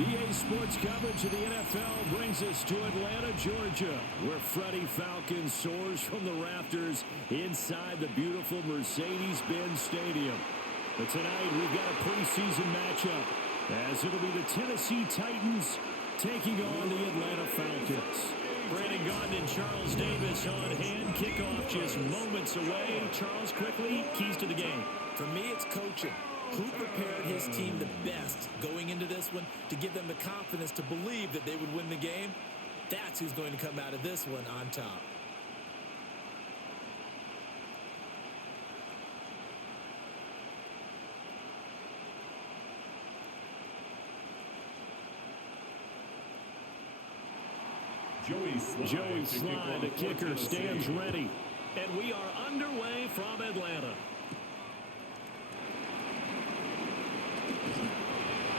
EA Sports coverage of the NFL brings us to Atlanta, Georgia, where Freddie Falcon soars from the rafters inside the beautiful Mercedes-Benz Stadium. But tonight, we've got a preseason matchup, as it'll be the Tennessee Titans taking on the Atlanta Falcons. Brandon Gaudin and Charles Davis on hand. Kickoff just moments away. Charles, quickly, keys to the game. For me, it's coaching. Who prepared his team the best going into this one to give them the confidence to believe that they would win the game? That's who's going to come out of this one on top. Joey Slye, the kicker, stands ready. And we are underway from Atlanta.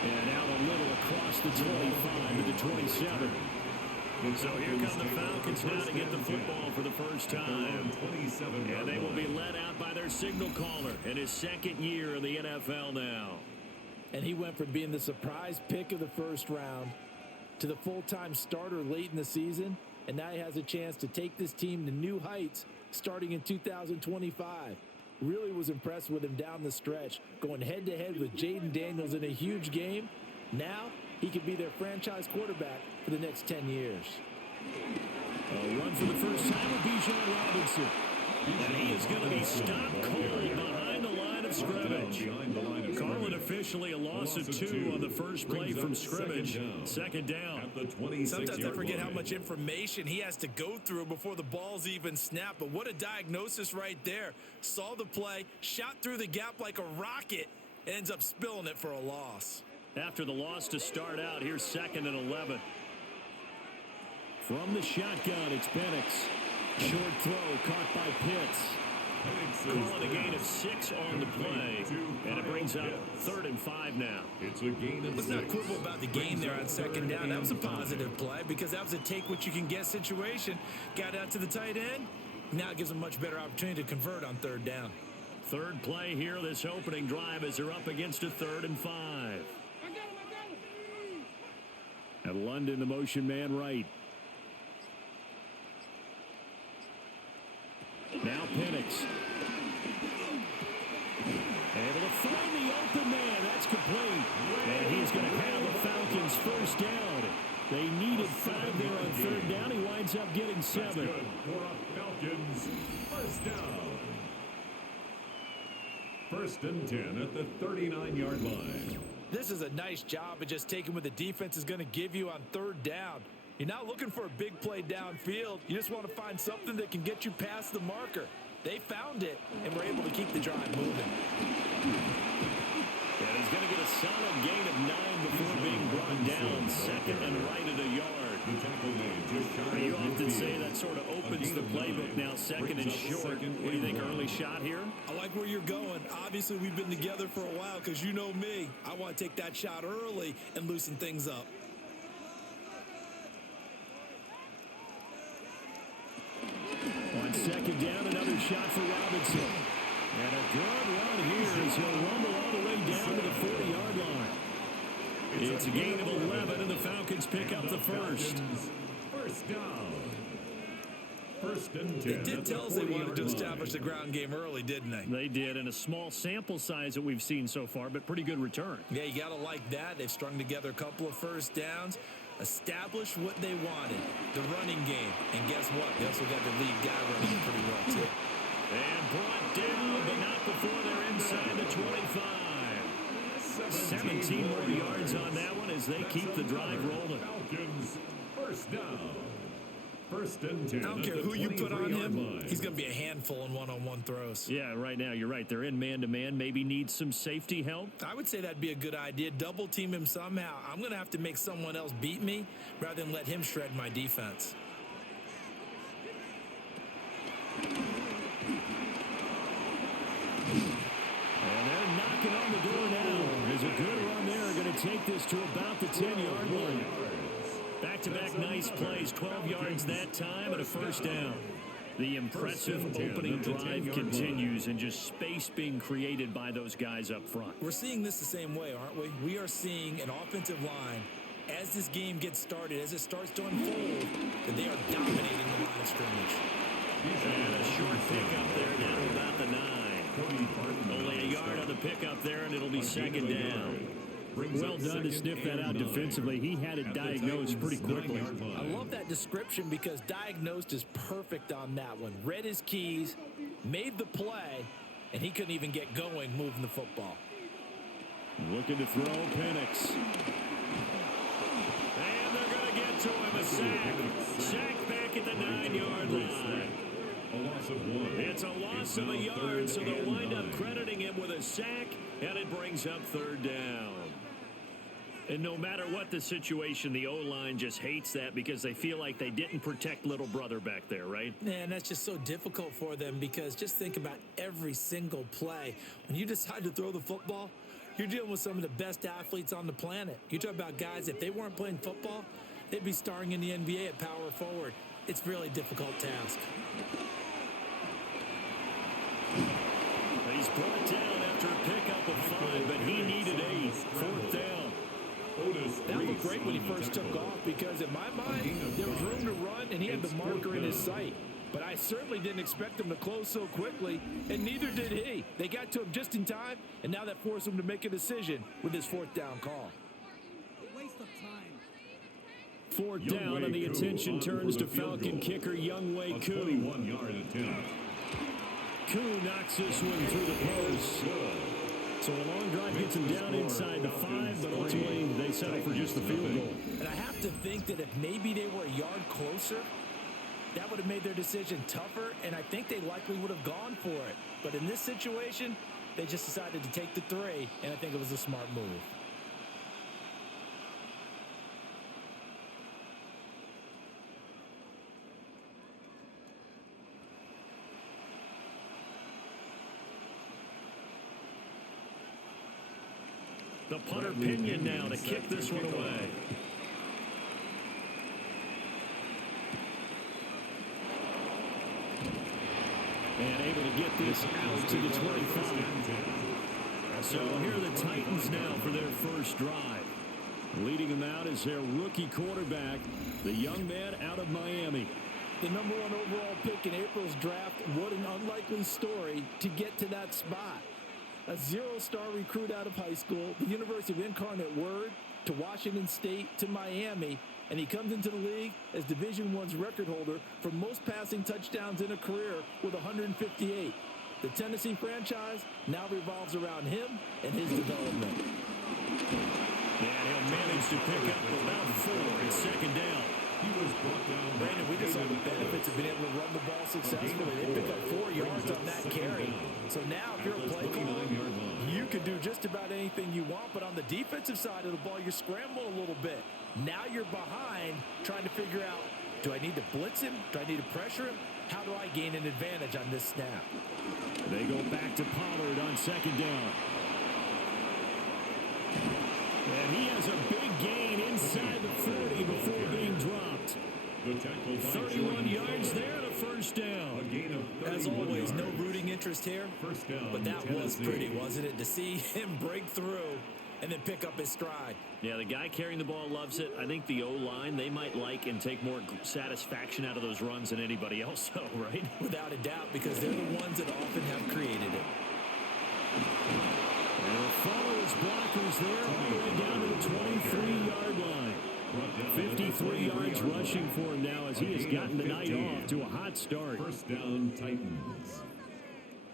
And out a little across the 25 to the 27. So here come the Falcons now to get the football for the first time. And they will be led out by their signal caller in his second year in the NFL now. And he went from being the surprise pick of the first round to the full-time starter late in the season, and now he has a chance to take this team to new heights starting in 2025. Really was impressed with him down the stretch, going head-to-head with Jaden Daniels in a huge game. Now he could be their franchise quarterback for the next 10 years. A run for the first time with Bijan Robinson. And he is going to be stopped cold behind the line of scrimmage. Call it officially a loss of 2 on the first play from scrimmage. Second down. Sometimes I forget how much information he has to go through before the ball's even snapped. But what a diagnosis right there. Saw the play, shot through the gap like a rocket, and ends up spilling it for a loss. After the loss to start out, here's 2nd and 11. From the shotgun, it's Penix. Short throw caught by Pitts. Calling a gain of 6 on the play, and it brings up 3rd and 5 now. It's a gain of 6. Let's not quibble about the gain there on 2nd down. That was a positive play because that was a take-what-you-can-get situation. Got out to the tight end. Now it gives them a much better opportunity to convert on 3rd down. Third play here, this opening drive, as they're up against a 3rd and 5. And London, the motion man right. Now Penix. Able to find the open man. That's complete. And he's going to have the Falcons first down. They needed 5 there on 3rd down. He winds up getting 7. For a Falcons first down. 1st and 10 at the 39-yard line. This is a nice job of just taking what the defense is going to give you on 3rd down. You're not looking for a big play downfield. You just want to find something that can get you past the marker. They found it and were able to keep the drive moving. And he's going to get a solid gain of 9 before being brought down. 2nd and right at a yard. You often say that sort of opens the playbook now, 2nd and short. What do you think, early shot here? I like where you're going. Obviously, we've been together for a while because you know me. I want to take that shot early and loosen things up. On 2nd down, another shot for Robinson. And a good run here as he'll rumble all the way down to the 40-yard line. It's a gain of 11, and the Falcons pick up the first. First down. 1st and 10. They did tell us they wanted to establish the ground game early, didn't they? They did, in a small sample size that we've seen so far, but pretty good return. Yeah, you got to like that. They've strung together a couple of first downs, established what they wanted, the running game. And guess what? They also got their lead guy running pretty well, too. And brought down, but not before they're inside the 25. 17 more yards on that one as they keep the drive rolling. Falcons first down. 1st and 10. I don't care who you put on him. He's going to be a handful in one-on-one throws. Yeah, right now, you're right. They're in man-to-man. Maybe need some safety help. I would say that'd be a good idea. Double team him somehow. I'm going to have to make someone else beat me rather than let him shred my defense. And they're knocking on the door now. There's a good run there. Going to take this to about the 10-yard line. Back-to-back nice plays. 12 yards that time and a first down. The impressive opening drive continues, and just space being created by those guys up front. We're seeing this the same way, aren't we? We are seeing an offensive line as this game gets started, as it starts to unfold, that they are dominating the line of scrimmage. And a short pickup there down to about the 9. Only a yard on the pickup there, and it'll be second down. Well done to sniff that out defensively. He had it diagnosed pretty quickly. I love that description because diagnosed is perfect on that one. Read his keys, made the play, and he couldn't even get going moving the football. Looking to throw, Penix. And they're going to get to him, a sack. Sack back at the 9-yard line. It's a loss of a yard, so they'll wind up crediting him with a sack, and it brings up third down. And no matter what the situation, the O-line just hates that because they feel like they didn't protect little brother back there, right? And that's just so difficult for them because just think about every single play. When you decide to throw the football, you're dealing with some of the best athletes on the planet. You talk about guys, if they weren't playing football, they'd be starring in the NBA at power forward. It's a really difficult task. He's brought down after a pickup of 5, but he needed 8. Fourth down. That looked great when he first took off because in my mind, there was room to run and he had the marker in his sight. But I certainly didn't expect him to close so quickly, and neither did he. They got to him just in time, and now that forced him to make a decision with his fourth down call. Fourth down, and the attention turns to Falcon kicker Younghoe Koo. Koo knocks this one through the post. So a long drive gets him down inside the 5, but ultimately they settle for just the field goal. And I have to think that if maybe they were a yard closer, that would have made their decision tougher, and I think they likely would have gone for it. But in this situation, they just decided to take the 3, and I think it was a smart move. The punter Pinion now to kick this one away. And able to get this out to the 25. So here are the Titans now for their first drive. Leading them out is their rookie quarterback, the young man out of Miami. The #1 overall pick in April's draft, what an unlikely story to get to that spot. A 0-star recruit out of high school, the University of Incarnate Word, to Washington State, to Miami, and he comes into the league as Division I's record holder for most passing touchdowns in a career with 158. The Tennessee franchise now revolves around him and his development. And he'll manage to pick up about 4 at second down. Brandon, we just saw the benefits of being able to run the ball successfully. They pick up 4 yards on that carry. So now if you're a play caller, you can do just about anything you want. But on the defensive side of the ball, you're scrambling a little bit. Now you're behind trying to figure out, do I need to blitz him? Do I need to pressure him? How do I gain an advantage on this snap? They go back to Pollard on second down. And he has a big gain inside the 40 before being dropped. 31 yards there to first down. As always, no rooting interest here, but that was pretty, wasn't it? To see him break through and then pick up his stride. Yeah, the guy carrying the ball loves it. I think the O-line, they might like and take more satisfaction out of those runs than anybody else, though, right? Without a doubt, because they're the ones that often have created it. And follow his blockers there all the way down to the 23-yard line. 53 yards rushing for him now as he has gotten the night off to a hot start. First down, Titans.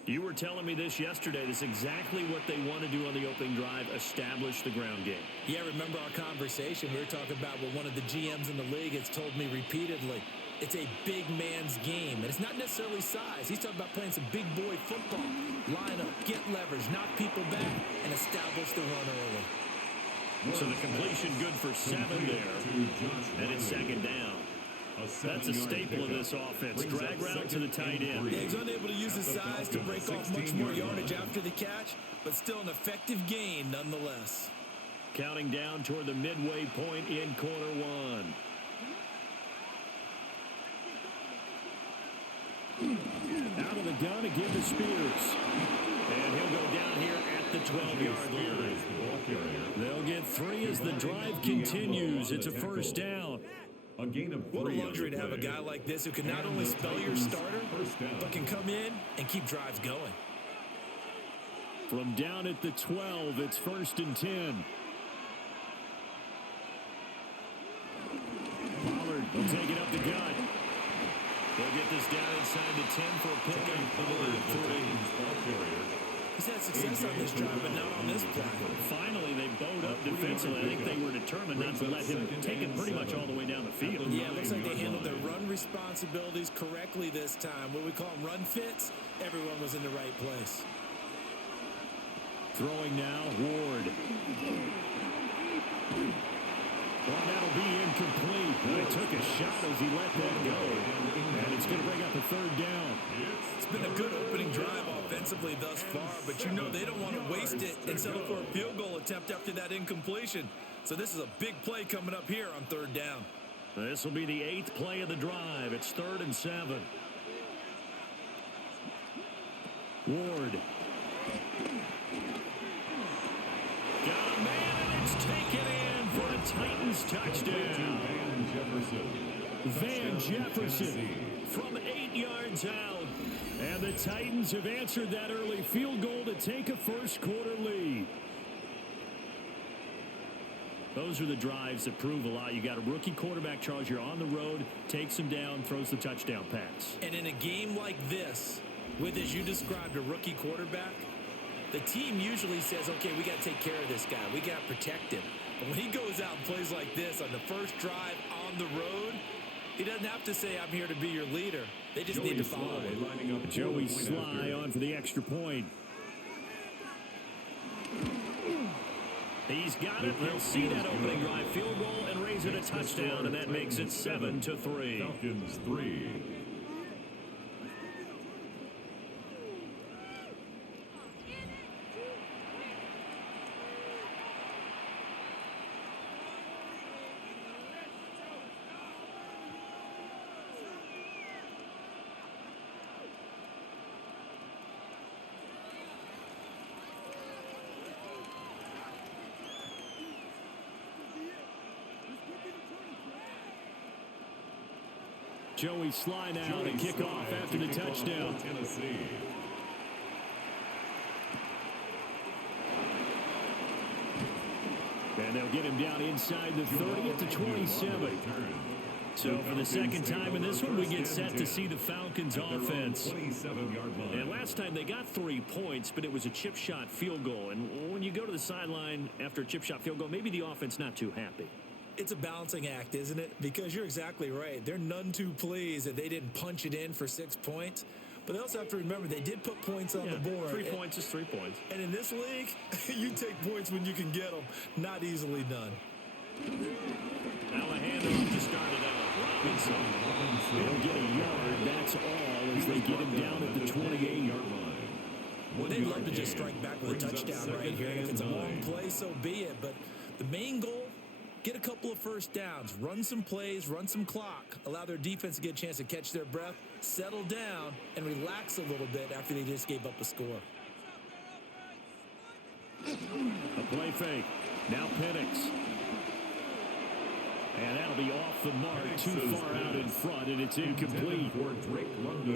You were telling me this yesterday. This is exactly what they want to do on the opening drive, establish the ground game. Yeah, remember our conversation. We were talking about what one of the GMs in the league has told me repeatedly. It's a big man's game, and it's not necessarily size. He's talking about playing some big boy football. Line up, get leverage, knock people back, and establish the run early. So the completion good for 7 there, and it's second down. That's a staple of this offense. Drag route to the tight end. Yeah, he's unable to use his size to break off much more yardage after the catch, but still an effective gain nonetheless. Counting down toward the midway point in quarter 1. Out of the gun again to Spears. And he'll go down here at the 12-yard line. They'll get 3 as the drive continues. It's a first down. A gain of 3. What a luxury to have a guy like this who can not only spell your starter, but can come in and keep drives going. From down at the 12, it's 1st and 10. Pollard will take it up the gut. They'll get this down inside the 10 for a pickup. Pollard at 3. He's had success on this drive, but not on this play. Finally, they bowed up defensively. I think they were determined not to let him take it pretty much all the way down the field. Yeah, it looks like they handled their run responsibilities correctly this time. What we call them run fits, everyone was in the right place. Throwing now, Ward. Well, that'll be incomplete. He took a shot as he let that go. And it's going to bring up a 3rd down. It's been a good opening drive offensively thus far, but you know they don't want to waste it and settle for a field goal attempt after that incompletion. So this is a big play coming up here on 3rd down. This will be the 8th play of the drive. It's 3rd and 7. Ward. Got a man, and it's taken in for a Titans touchdown. Van Jefferson from 8 yards out. And the Titans have answered that early field goal to take a first-quarter lead. Those are the drives that prove a lot. You got a rookie quarterback, Charles. You're on the road, takes him down, throws the touchdown pass. And in a game like this, with, as you described, a rookie quarterback, the team usually says, okay, we got to take care of this guy. We got to protect him. But when he goes out and plays like this on the first drive on the road, he doesn't have to say, I'm here to be your leader. They just need to follow him. Joey Sly on for the extra point. He's got it. They'll see that opening drive field goal and raise it a touchdown, and that makes it 7-3. Falcons 3. Joey Sly now to kick off after the touchdown. And they'll get him down inside the 30 at the 27. So for the second time in this one, we get set to see the Falcons offense. And last time they got 3 points, but it was a chip shot field goal. And when you go to the sideline after a chip shot field goal, maybe the offense not too happy. It's a balancing act, isn't it? Because you're exactly right. They're none too pleased that they didn't punch it in for 6 points. But they also have to remember they did put points on the board. 3 points is 3 points. And in this league, you take points when you can get them. Not easily done. Now a handoff to start it out. Robinson. They'll get a yard. That's all as they get him down at the 28-yard line. They'd love to just strike back with a touchdown right here. And if it's a long play, so be it. But the main goal, get a couple of first downs, run some plays, run some clock, allow their defense to get a chance to catch their breath, settle down, and relax a little bit after they just gave up a score. A play fake. Now Penix. And that'll be off the mark, too far out in front, and it's incomplete.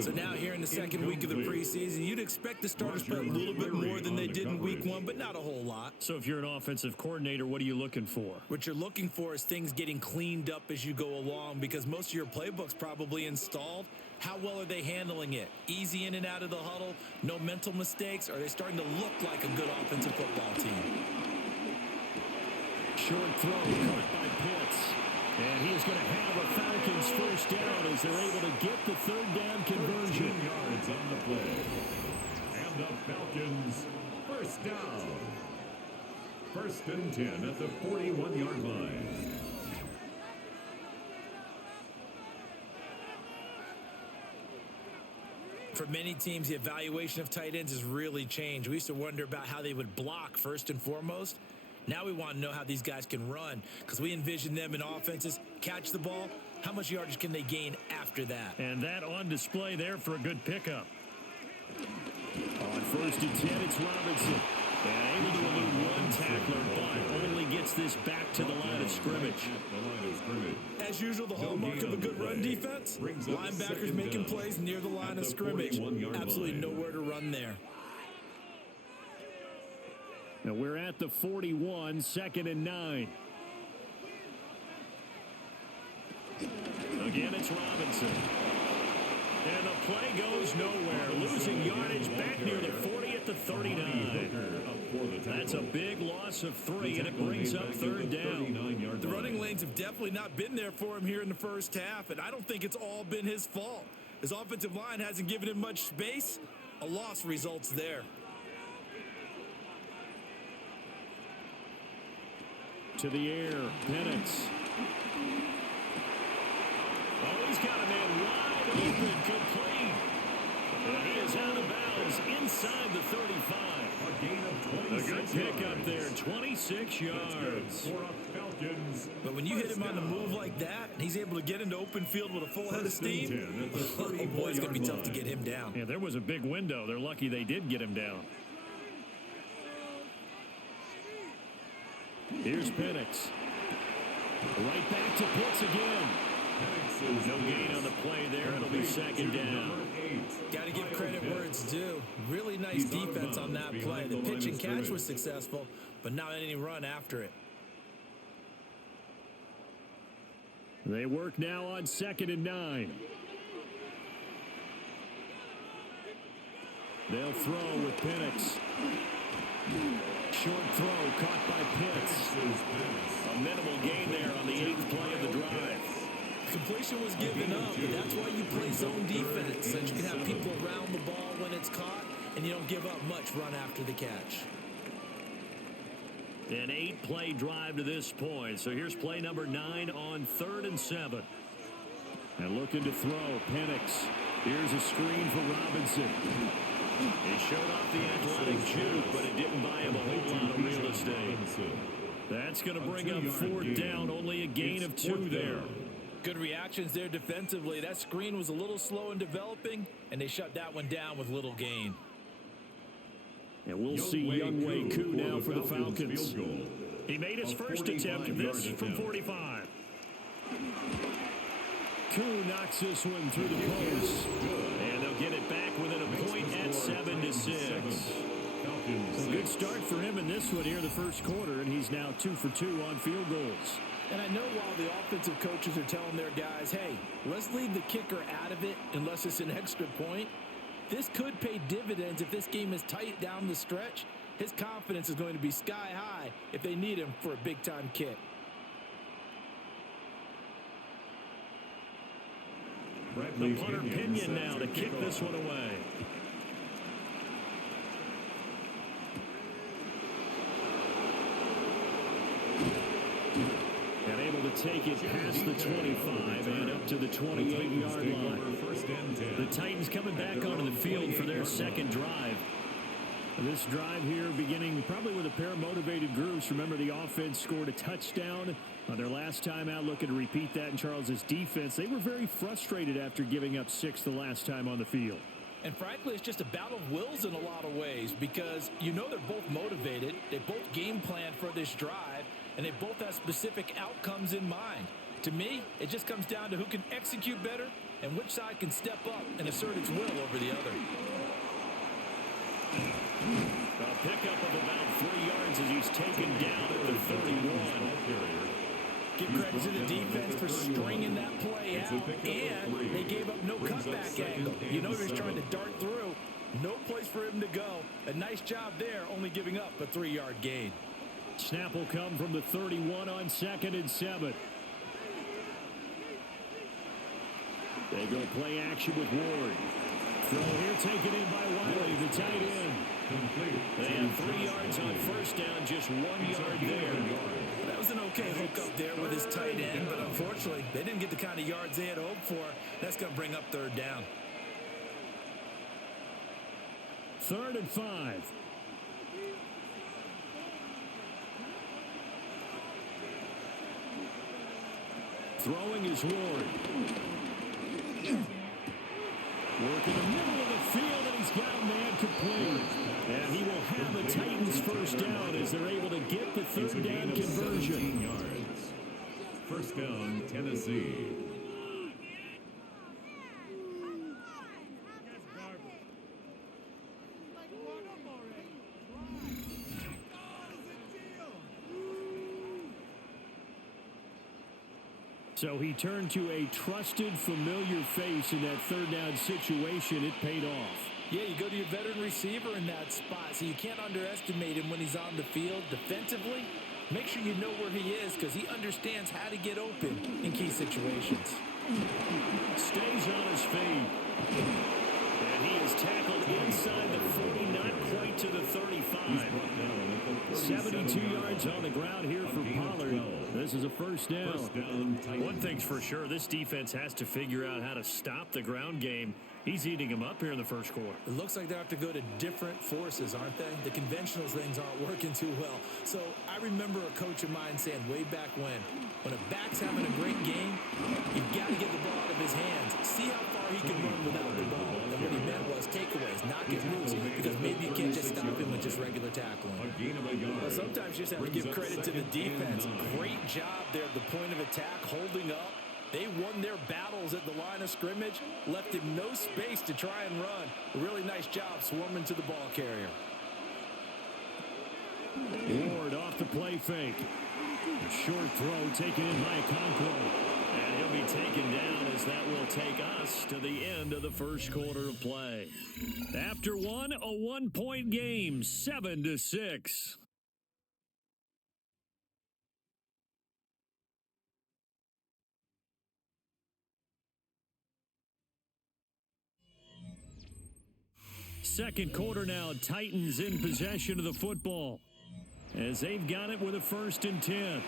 So now here in the second week of the preseason, you'd expect the starters to play a little bit more than they did in week 1, but not a whole lot. So if you're an offensive coordinator, what are you looking for? What you're looking for is things getting cleaned up as you go along, because most of your playbook's probably installed. How well are they handling it? Easy in and out of the huddle, no mental mistakes? Are they starting to look like a good offensive football team? Short throw caught by Pitts. And he's going to have a Falcons first down as they're able to get the third down conversion. 13 yards on the play. And the Falcons first down. 1st and 10 at the 41-yard line. For many teams, the evaluation of tight ends has really changed. We used to wonder about how they would block first and foremost. Now we want to know how these guys can run, because we envision them in offenses, catch the ball, how much yardage can they gain after that? And that on display there for a good pickup. On 1st and 10, it's Robinson. And able to elude one tackler, but only gets this back to the line of scrimmage. As usual, the hallmark of a good run defense, linebackers making plays near the line of scrimmage. Absolutely nowhere to run there. Now we're at the 41, 2nd and 9. Again, it's Robinson. And the play goes nowhere. Losing yardage back near the 40 at the 39. That's a big loss of 3, and it brings up 3rd down. The running lanes have definitely not been there for him here in the first half, and I don't think it's all been his fault. His offensive line hasn't given him much space. A loss results there. To the air, Penix. Oh, he's got a man wide open, complete. And he is out of bounds inside the 35. A good pickup there, 26 yards. But when you hit him on the move like that, and he's able to get into open field with a full head of steam, oh boy, it's going to be tough to get him down. Yeah, there was a big window. They're lucky they did get him down. Here's Penix. Right back to Pitts again. No gain on the play there. It'll be 2nd down. Got to give credit where it's due. Really nice defense on that play. The pitch and catch was successful, but not any run after it. They work now on 2nd and 9. They'll throw with Penix. Short throw caught by Pitts. A minimal gain there on the 8th play of the drive. Completion was given up, but that's why you play zone defense, so that you can have people around the ball when it's caught, and you don't give up much run after the catch. An 8-play drive to this point. So here's play number 9 on 3rd and 7. And looking to throw, Penix. Here's a screen for Robinson. He showed off the athletic juke, but it didn't buy him a whole lot of real estate. That's going to bring up 4th down, only a gain of 2 there. Good reactions there defensively. That screen was a little slow in developing, and they shut that one down with little gain. And we'll see Younghoe Koo now for the Falcons. He made his first attempt, this from 45. Koo knocks this one through the post. And they'll get it back within a point at 7-6. A good start for him in this one here in the first quarter, and he's now 2 for 2 on field goals. And I know while the offensive coaches are telling their guys, hey, let's leave the kicker out of it unless it's an extra point, this could pay dividends if this game is tight down the stretch. His confidence is going to be sky high if they need him for a big-time kick. The punter Pinion now to kick this one away. And able to take it past the 25 and up to the 28-yard line. The Titans coming back onto the field for their second drive. This drive here beginning probably with a pair of motivated groups. Remember, the offense scored a touchdown on their last time out, looking to repeat that in Charles's defense. They were very frustrated after giving up 6 the last time on the field. And frankly, it's just a battle of wills in a lot of ways because you know they're both motivated. They both game plan for this drive, and they both have specific outcomes in mind. To me, it just comes down to who can execute better and which side can step up and assert its will over the other. A pickup of about 3 yards as he's taken down at the 31. Give credit to the defense for stringing that play out, and they gave up no cutback angle. You know he's trying to dart through. No place for him to go. A nice job there, only giving up a 3-yard gain. Snap will come from the 31 on 2nd and 7. They go play action with Ward. Throw here taken in by Wiley, the tight end. They have 3 yards on first down, just 1 yard there. That was an okay hook up there with his tight end, but unfortunately, they didn't get the kind of yards they had hoped for. That's going to bring up 3rd down. 3rd and 5. Throwing is Ward. Working the middle of the field, and he's got a man complete. And he will have a Titans first down as they're able to get the third down conversion. Yards. First down, Tennessee. So he turned to a trusted, familiar face in that third down situation. It paid off. Yeah, you go to your veteran receiver in that spot, so you can't underestimate him when he's on the field defensively. Make sure you know where he is because he understands how to get open in key situations. Stays on his feet. And he is tackled inside the 40, not quite to the 35. 72 yards on the ground here for Pollard. This is a first down. One thing's for sure, this defense has to figure out how to stop the ground game. He's eating them up here in the first quarter. It looks like they have to go to different forces, aren't they? The conventional things aren't working too well. So I remember a coach of mine saying way back when a back's having a great game, you've got to get the ball out of his hands. See how far he can run without the ball. And what he meant was takeaways, knock his moves, because maybe you can't just stop him with just regular tackling. Well, sometimes you just have to give credit to the defense. Great job there at the point of attack, holding up. They won their battles at the line of scrimmage, left him no space to try and run. A really nice job swarming to the ball carrier. Ward off the play fake. A short throw taken in by Okonkwo. And he'll be taken down as that will take us to the end of the first quarter of play. After one, a 1-point game, 7-6. Second quarter now, Titans in possession of the football as they've got it with a 1st and 10.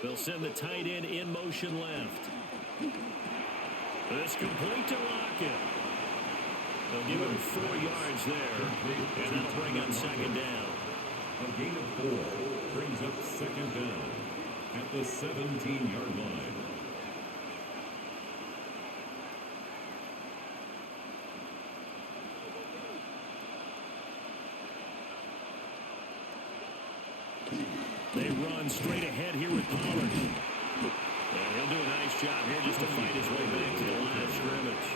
They'll send the tight end in motion left. This complete to Lockett. They'll give him 4 yards there, and that'll bring up second down. A gain of 4 brings up second down at the 17-yard line. They run straight ahead here with Pollard. And he'll do a nice job here just to fight his way back to the line of scrimmage.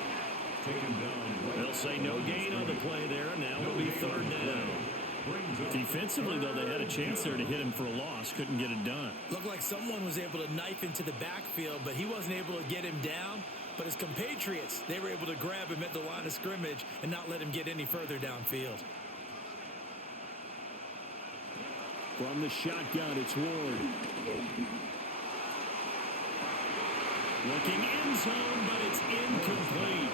Taken down. They'll say no gain on the play there. Now it'll be third down. Defensively, though, they had a chance there to hit him for a loss. Couldn't get it done. Looked like someone was able to knife into the backfield, but he wasn't able to get him down. But his compatriots, they were able to grab him at the line of scrimmage and not let him get any further downfield. From the shotgun, it's Ward. Looking end zone, but it's incomplete.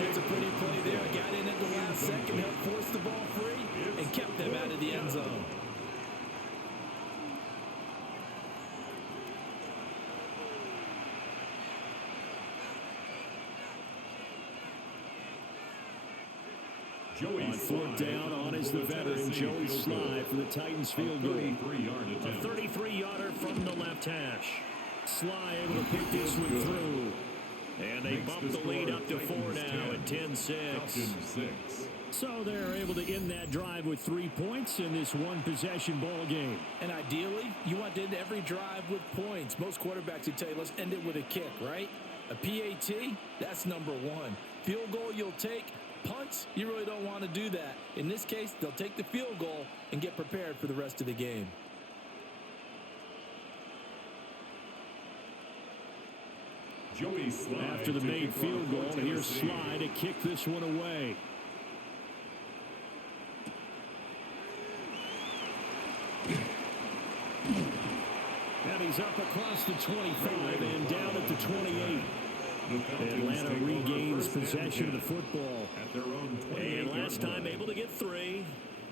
It's a pretty play there. Got in at the last second, helped force the ball free, and kept them out of the end zone. On 4th down, on is the veteran, Joey Sly for the Titans field goal. A 33-yarder from the left hash. Sly able to pick this one through. And they bump the lead up to 4 now at 10-6. So they're able to end that drive with 3 points in this one-possession ball game. And ideally, you want to end every drive with points. Most quarterbacks would tell you, let's end it with a kick, right? A PAT, that's number 1. Field goal you'll take. Punts, you really don't want to do that. In this case, they'll take the field goal and get prepared for the rest of the game. After the made field goal, here's Sly to kick this one away. And he's up across the 25 and down at the 28. Atlanta regains possession of the football. And last time able to get 3.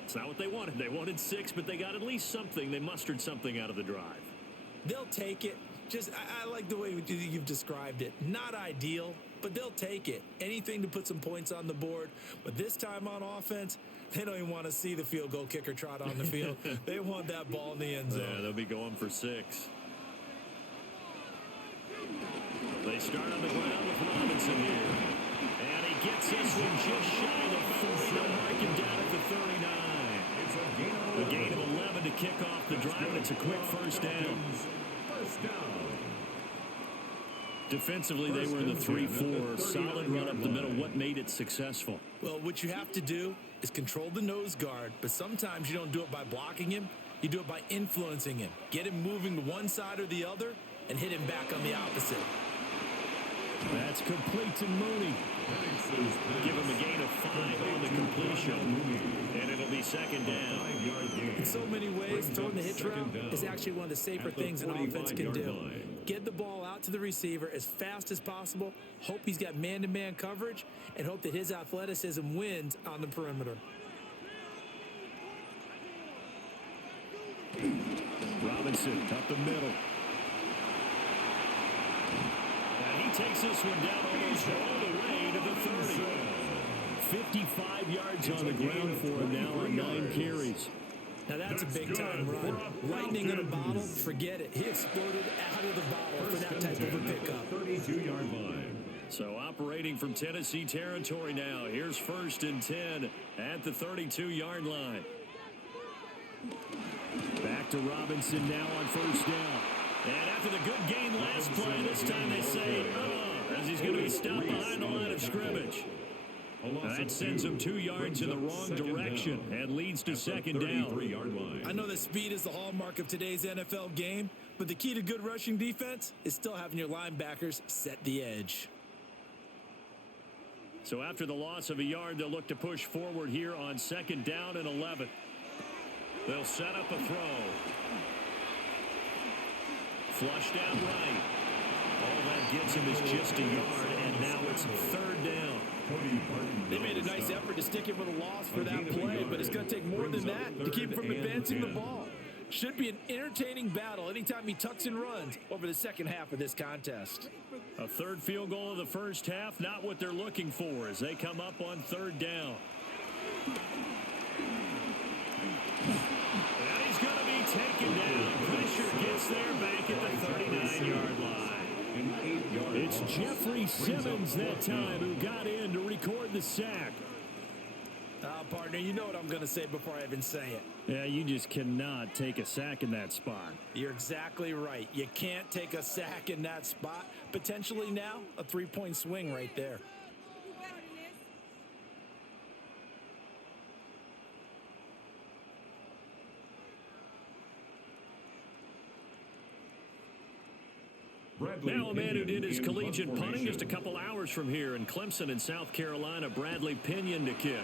It's not what they wanted. They wanted 6, but they got at least something. They mustered something out of the drive. They'll take it. I like the way you've described it. Not ideal, but they'll take it. Anything to put some points on the board. But this time on offense, they don't even want to see the field goal kicker trot on the field. They want that ball in the end zone. Yeah, they'll be going for 6. They start on the ground with Robinson here. And he gets this one just shy of 40. They'll mark him down at the 39. A gain of 11 to kick off the drive, and it's a quick first down. Defensively, they were in the 3-4. Solid run up the middle. What made it successful? Well, what you have to do is control the nose guard, but sometimes you don't do it by blocking him. You do it by influencing him. Get him moving to one side or the other and hit him back on the opposite. That's complete to Mooney. Give him a gain of 5 on the completion, and it'll be second down. In so many ways, throwing the hitch route is actually one of the safer things an offense can do. Get the ball out to the receiver as fast as possible, hope he's got man-to-man coverage, and hope that his athleticism wins on the perimeter. Robinson up the middle. And he takes this one down almost all the way to the 30. 55 yards on the ground for him now on 9 carries. Now that's a big-time run. Lightning in a bottle, forget it. He exploded out of the bottle for that type of a pickup. 32-yard line. So operating from Tennessee territory now. Here's 1st and 10 at the 32-yard line. Back to Robinson now on 1st down. And after the good gain last play, this time they say, as he's going to be stopped behind the line of scrimmage. That sends him 2 yards in the wrong direction and leads to second down. I know that speed is the hallmark of today's NFL game, but the key to good rushing defense is still having your linebackers set the edge. So after the loss of a yard, they'll look to push forward here on 2nd down and 11. They'll set up a throw. Flushed out right. All that gets him is just a yard, and now it's 3rd down. They made a nice effort to stick him with a loss for that play, but it's going to take more than that to keep him from advancing the ball. Should be an entertaining battle anytime he tucks and runs over the second half of this contest. A 3rd field goal of the first half, not what they're looking for as they come up on 3rd down. And he's going to be taken down. Pressure gets there back at the 39-yard line. It's Jeffrey Simmons that time who got in to record the sack. Partner, you know what I'm going to say before I even say it. Yeah, you just cannot take a sack in that spot. You're exactly right. You can't take a sack in that spot. Potentially now, a 3-point swing right there. Now a man who did his collegiate punting just a couple hours from here in Clemson in South Carolina, Bradley Pinion to kick.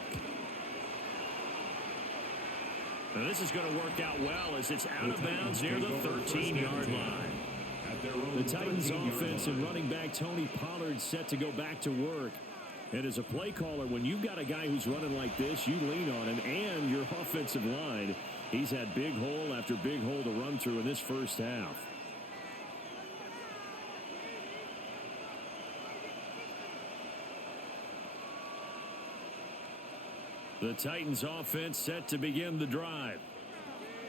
Now this is going to work out well as it's out of bounds near the 13-yard line. The Titans offense and running back Tony Pollard set to go back to work. And as a play caller, when you've got a guy who's running like this, you lean on him and your offensive line. He's had big hole after big hole to run through in this first half. The Titans offense set to begin the drive.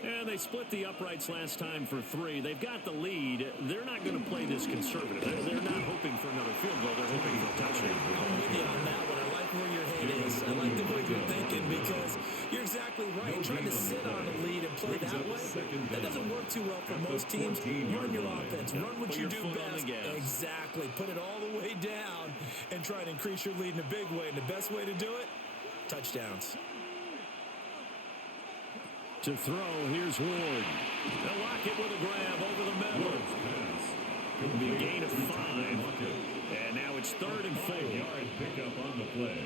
And they split the uprights last time for 3. They've got the lead. They're not going to play this conservative. They're not hoping for another field goal. They're hoping for a touchdown. I'm with you on that one. I like where your head is. I like the way you're thinking because you're exactly right. Trying to sit on a lead and play that way, that doesn't work too well for most teams. Run your offense. Run what you do best. Exactly. Put it all the way down and try and increase your lead in a big way. And the best way to do it, touchdowns. To throw, here's Ward. They'll lock it with a grab over the middle. It'll be a gain of 5. And now it's 3rd and 4. 5-yard pickup on the play.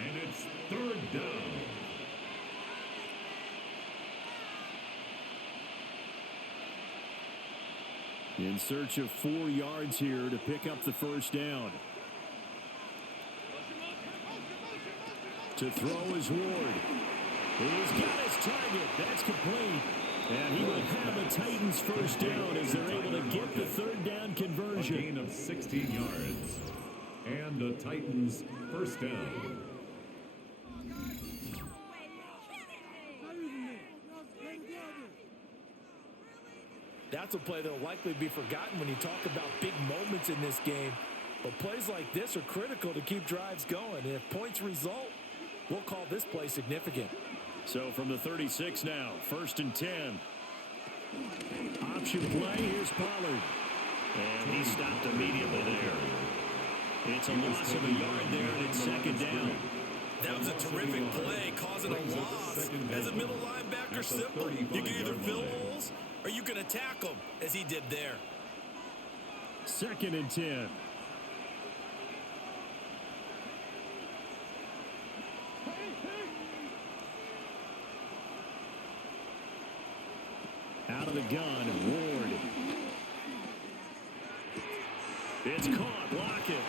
And it's 3rd down. In search of 4 yards here to pick up the first down. To throw is Ward. He's got his target. That's complete. And he will have a Titans first down as they're able to get the 3rd down conversion. A gain of 16 yards. And the Titans first down. That's a play that will likely be forgotten when you talk about big moments in this game. But plays like this are critical to keep drives going. And if points result, we'll call this play significant. So from the 36 now, 1st and 10. Option play, here's Pollard. And he stopped immediately there. It's a loss of a yard there, and it's 2nd down. That was a terrific play, causing a loss. As a middle linebacker, simple. You can either fill holes or you can attack them, as he did there. 2nd and 10. Out of the gun, Ward. It's caught, block it.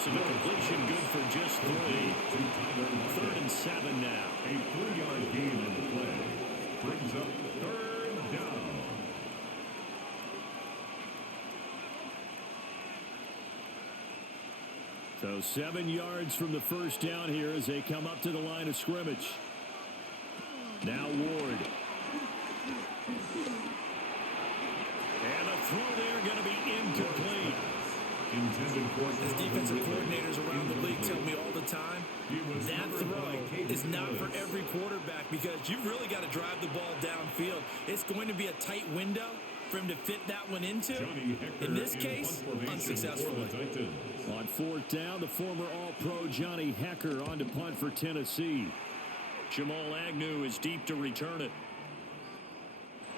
So the completion good for just 3. 3rd and 7 now. A 3-yard gain on the play. Brings up 3rd down. So 7 yards from the first down here as they come up to the line of scrimmage. Now Ward. And a throw there going to be incomplete. As defensive coordinators around the league tell me all the time, that throw is not for every quarterback because you've really got to drive the ball downfield. It's going to be a tight window for him to fit that one into. In this case, unsuccessfully. On 4th down, the former All-Pro Johnny Hecker on to punt for Tennessee. Jamal Agnew is deep to return it.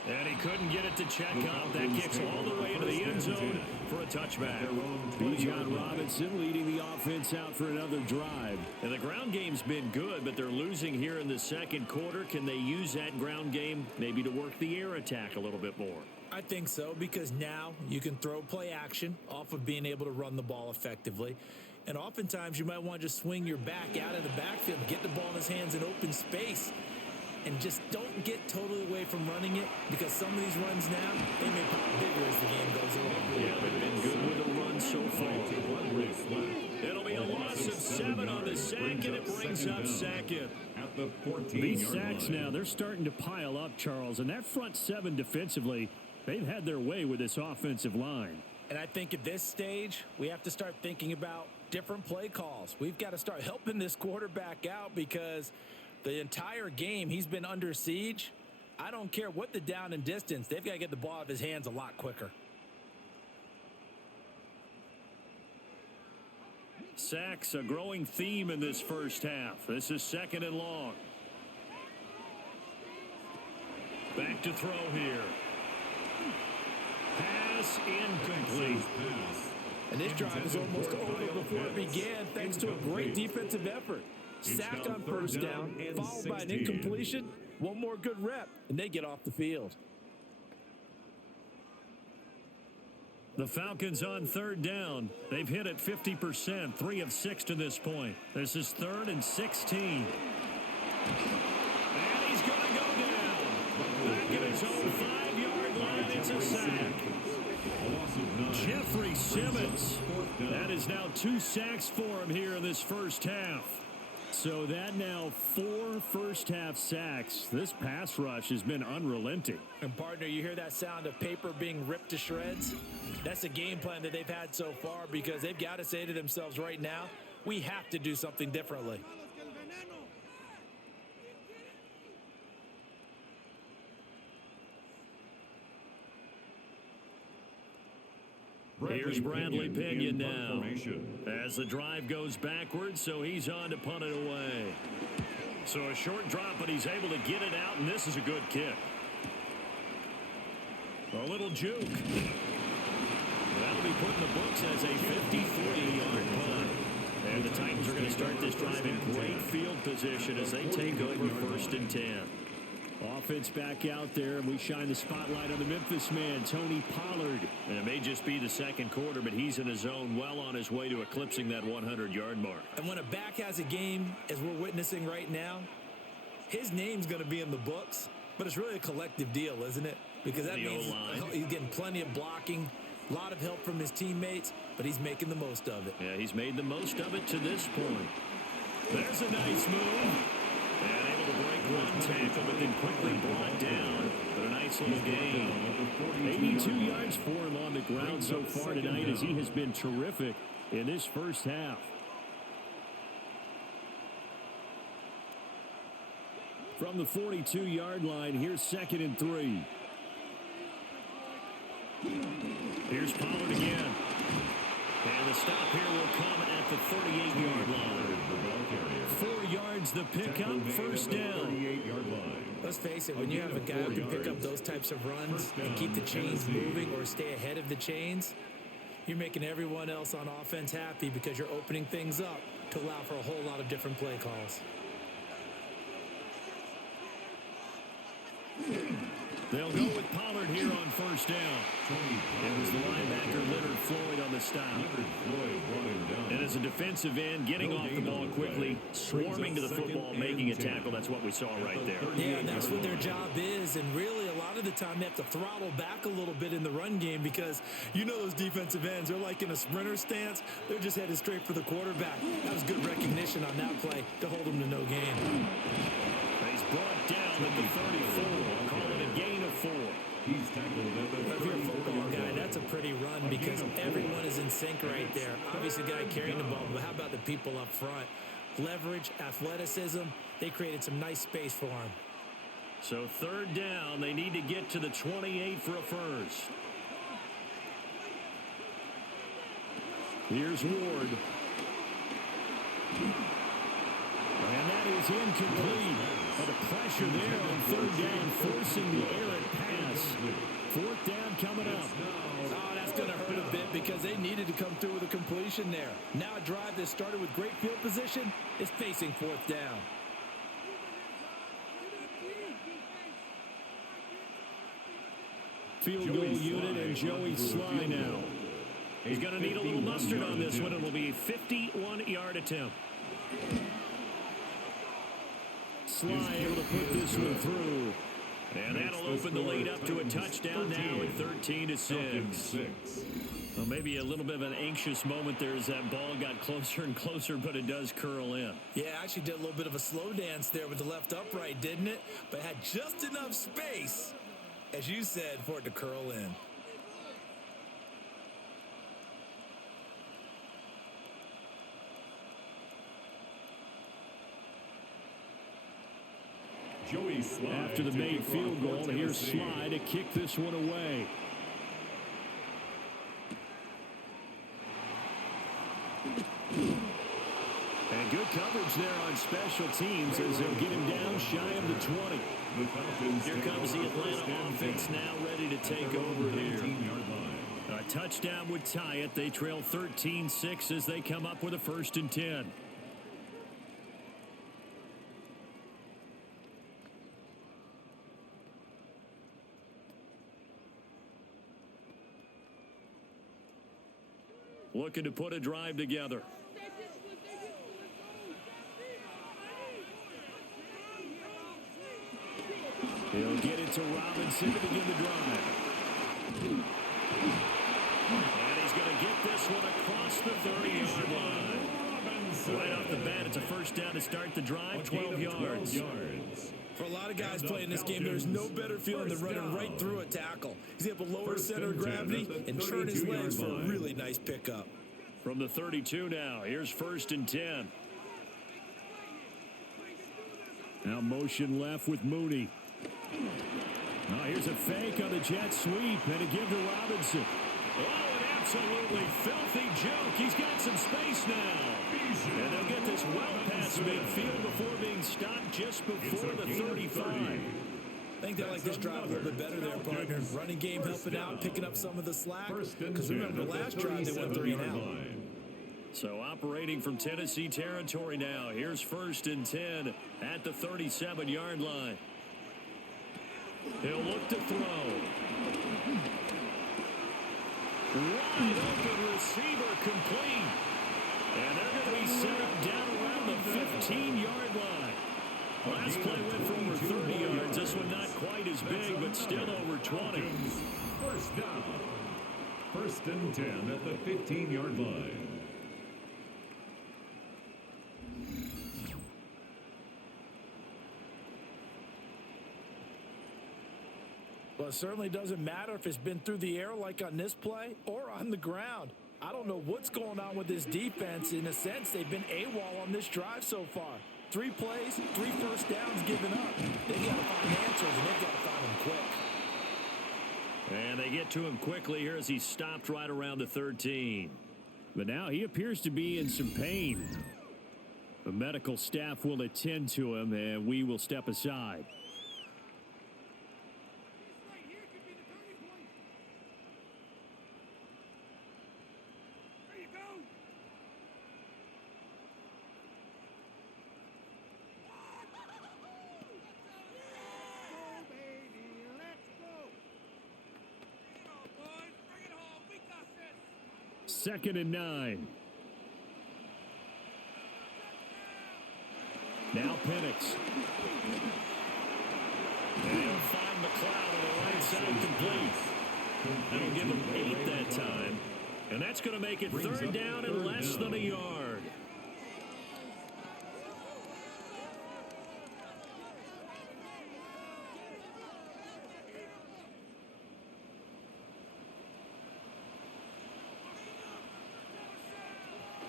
And he couldn't get it to check up. That kicks all the way into the end zone for a touchback. Bijan Robinson leading the offense out for another drive. And the ground game's been good, but they're losing here in the 2nd quarter. Can they use that ground game maybe to work the air attack a little bit more? I think so, because now you can throw play action off of being able to run the ball effectively. And oftentimes you might want to just swing your back out of the backfield, get the ball in his hands in open space. And just don't get totally away from running it, because some of these runs now, they may pop bigger as the game goes along. Yeah, they've been good with the run so far. It'll be a loss of 7 on the sack, and it brings up 2nd. At the 14-yard These sacks line. now, they're starting to pile up, Charles. And that front 7 defensively, they've had their way with this offensive line. And I think at this stage, we have to start thinking about different play calls. We've got to start helping this quarterback out, because the entire game, he's been under siege. I don't care what the down and distance. They've got to get the ball out of his hands a lot quicker. Sacks, a growing theme in this first half. This is 2nd and long. Back to throw here. Pass incomplete. And this drive is almost over before it began, thanks to a great defensive effort. Sack on 1st down, followed by an incompletion. One more good rep, and they get off the field. The Falcons on 3rd down. They've hit it 50%, 3 of 6 to this point. This is 3rd and 16. And he's going to go down. Back at his own 5-yard line, it's a sack. Jeffrey Simmons. That is now 2 sacks for him here in this first half. So that now 4 first-half sacks. This pass rush has been unrelenting. And, partner, you hear that sound of paper being ripped to shreds? That's a game plan that they've had so far, because they've got to say to themselves right now, we have to do something differently. Here's Bradley Pinion now. As the drive goes backwards, so he's on to punt it away. So a short drop, but he's able to get it out, and this is a good kick. A little juke. That'll be put in the books as a 53-yard punt. And the Titans are going to start this drive in great field position as they take over 1st and 10. Offense back out there, and we shine the spotlight on the Memphis man, Tony Pollard. And it may just be the 2nd quarter, but he's in his zone, well on his way to eclipsing that 100-yard mark. And when a back has a game, as we're witnessing right now, his name's going to be in the books, but it's really a collective deal, isn't it? Because that means he's getting plenty of blocking, A lot of help from his teammates, but he's making the most of it. Yeah, he's made the most of it to this point. There's a nice move. And able to break one tackle, but then quickly brought down. But a nice little gain. 82 yards for him on the ground so far tonight as he has been terrific in this first half. From the 42-yard line, here's 2nd and 3. Here's Pollard again. And the stop here will come at the 38-yard line. 4 yards the pickup, first down. Let's face it, when you have a guy who can pick up those types of runs and keep the chains moving or stay ahead of the chains, you're making everyone else on offense happy because you're opening things up to allow for a whole lot of different play calls. They'll go with Pollard here on first down. It was the linebacker Leonard Floyd on the stop. And as a defensive end, getting off the ball quickly, swarming to the football, making a tackle. That's what we saw right there. Yeah, and that's what their job is. And really, a lot of the time, they have to throttle back a little bit in the run game because you know those defensive ends, they're like in a sprinter stance. They're just headed straight for the quarterback. That was good recognition on that play to hold them to no gain. He's brought down at the 34. Call it a gain of 4. He's tackled at the 34. If you're a football guy, that's a pretty run because everyone is in sync right there. Obviously, the guy carrying the ball, but how about the people up front? Leverage, athleticism, they created some nice space for him. So 3rd down, they need to get to the 28 for a first. Here's Ward. And that is incomplete. But a pressure there on 3rd down, forcing the errant pass. 4th down coming up. Oh, that's going to hurt a bit because they needed to come through with a completion there. Now a drive that started with great field position is facing 4th down. Field goal unit and Joey Sly now. He's going to need a little mustard on this one. It will be a 51-yard attempt. Sly able to put this one through. And that'll open the lead up to a touchdown now at 13-6. Well, maybe a little bit of an anxious moment there as that ball got closer and closer, but it does curl in. Yeah, actually did a little bit of a slow dance there with the left upright, didn't it? But had just enough space, as you said, for it to curl in. After the made field goal, here's Sly to kick this one away. And good coverage there on special teams as they'll get him down shy of the 20. Here comes the Atlanta offense now ready to take over here. A touchdown would tie it. They trail 13-6 as they come up with a 1st and 10. Looking to put a drive together. He'll get it to Robinson to begin the drive. And he's going to get this one across the 30-yard line. Right off the bat, it's a 1st down to start the drive, 12 yards. For a lot of guys playing this game, there's no better feeling than running right through a tackle. He's able to lower center of gravity and turn his legs for a really nice pickup. From the 32 now, here's 1st and 10. Now motion left with Mooney. Now here's a fake on the jet sweep and a give to Robinson. Oh, an absolutely filthy joke. He's got some space now. And they'll get this well past midfield before being stopped just before the 35. I think they like this drive a little bit better there, partner. Running game helping out, picking up some of the slack. Because remember, the last drive they went 3 and out. So operating from Tennessee territory now. Here's 1st and 10 at the 37-yard line. He'll look to throw. Wide open receiver complete. And they're going to be set up down around the 15-yard line. Last play went for over 30 yards. This one not quite as big, but still over 20. First down. First and 10 at the 15-yard line. Well, it certainly doesn't matter if it's been through the air like on this play or on the ground. I don't know what's going on with this defense. In a sense, they've been AWOL on this drive so far. 3 plays, 3 first downs given up. They got to find answers, and they've got to find them quick. And they get to him quickly here as he's stopped right around the 13. But now he appears to be in some pain. The medical staff will attend to him, and we will step aside. Second and 9. Now Penix. And he'll find McLeod on the right side complete. That'll give him 8 that time. And that's going to make it third down and less than a yard.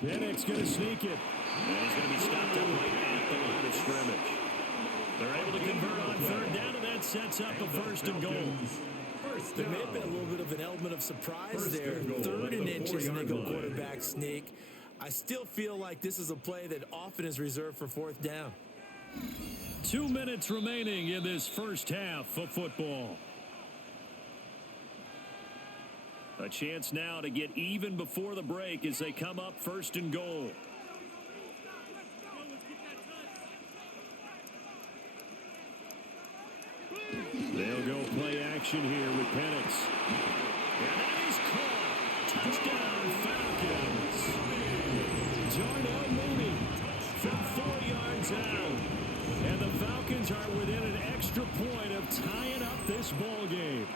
Penix going to sneak it. And he's going to be stopped up right at the line of scrimmage. They're able to convert on third down, and that sets up a first and goal. There may have been a little bit of an element of surprise there. 3rd and inches, and they go quarterback sneak. I still feel like this is a play that often is reserved for 4th down. 2 minutes remaining in this first half of football. A chance now to get even before the break as they come up 1st and goal. They'll go play action here with Penix. And that is caught. Touchdown, Falcons. Darnell Mooney From 4 yards out. and the Falcons are within an extra point of tying up this ball game.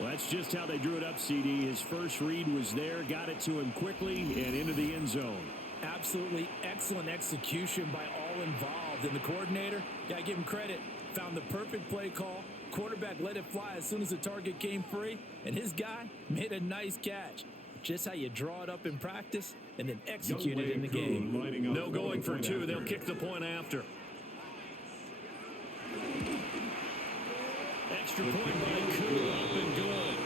Well, that's just how they drew it up, CD. His first read was there, got it to him quickly and into the end zone. Absolutely excellent execution by all involved. And the coordinator, got to give him credit, found the perfect play call. Quarterback let it fly as soon as the target came free. And his guy made a nice catch. Just how you draw it up in practice and then execute it in the game. No going for 2. They'll kick the point after. Extra point by Koo, up and good.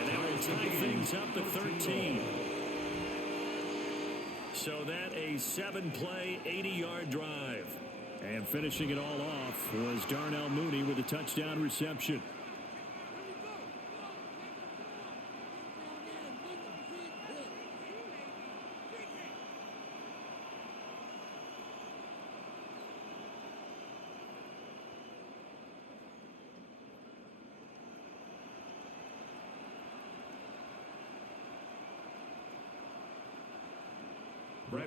And that will tie things up at 13. So that a 7-play, 80-yard drive. And finishing it all off was Darnell Mooney with a touchdown reception.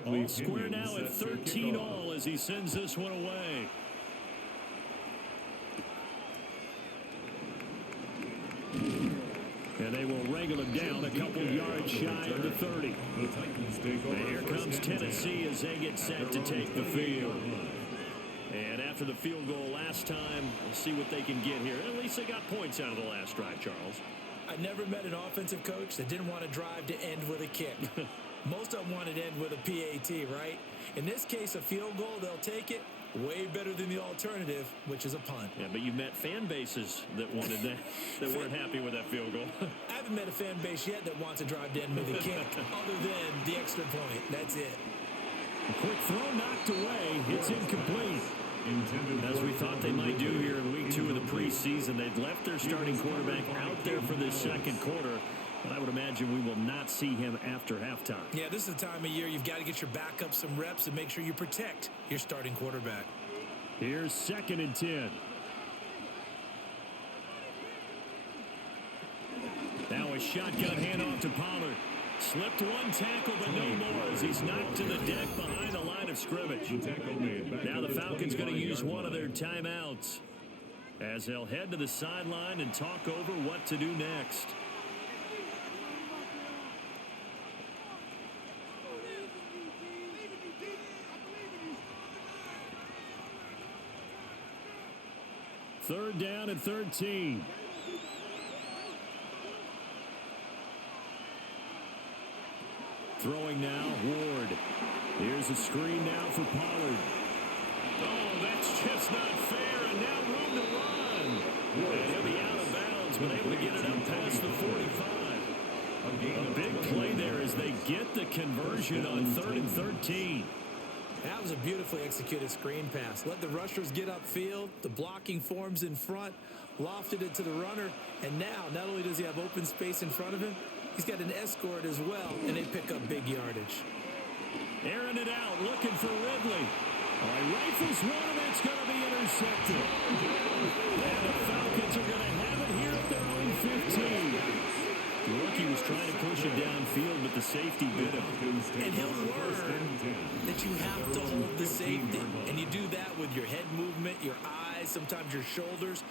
All square now at 13-all as he sends this one away. And they will wrangle him down a couple yards shy of the 30. And here comes Tennessee as they get set to take the field. And after the field goal last time, we'll see what they can get here. At least they got points out of the last drive, Charles. I never met an offensive coach that didn't want to drive to end with a kick. Most of them wanted to end with a PAT, right? In this case, a field goal, they'll take it. Way better than the alternative, which is a punt. Yeah, but you met fan bases that wanted that, that weren't happy with that field goal. I haven't met a fan base yet that wants to drive to end with a kick, other than the extra point. That's it. A quick throw knocked away. It's incomplete. As we thought they might do here in week 2 of the preseason, they've left their starting quarterback out there for this second quarter. But I would imagine we will not see him after halftime. Yeah, this is the time of year you've got to get your backup some reps and make sure you protect your starting quarterback. Here's 2nd and 10. Now a shotgun handoff to Pollard. Slipped one tackle, but no more as he's knocked to the deck behind the line of scrimmage. Now the Falcons going to use one of their timeouts. as they'll head to the sideline and talk over what to do next. Third down and 13. Throwing now, Ward. Here's a screen now for Pollard. Oh, that's just not fair, and now room to run. And he'll be out of bounds, but able to get it up past the 45. A big play there as they get the conversion on 3rd and 13. That was a beautifully executed screen pass. Let the rushers get upfield. The blocking forms in front. Lofted it to the runner. And now, not only does he have open space in front of him, he's got an escort as well, and they pick up big yardage. Airing it out, looking for Ridley. He rifles one, and it's going to be intercepted. And the Falcons are going to have it here at their own 15. The rookie was trying to push it downfield, but the safety bit him. And he'll learn that you have to hold the safety. And you do that with your head movement, your eyes, sometimes your shoulders.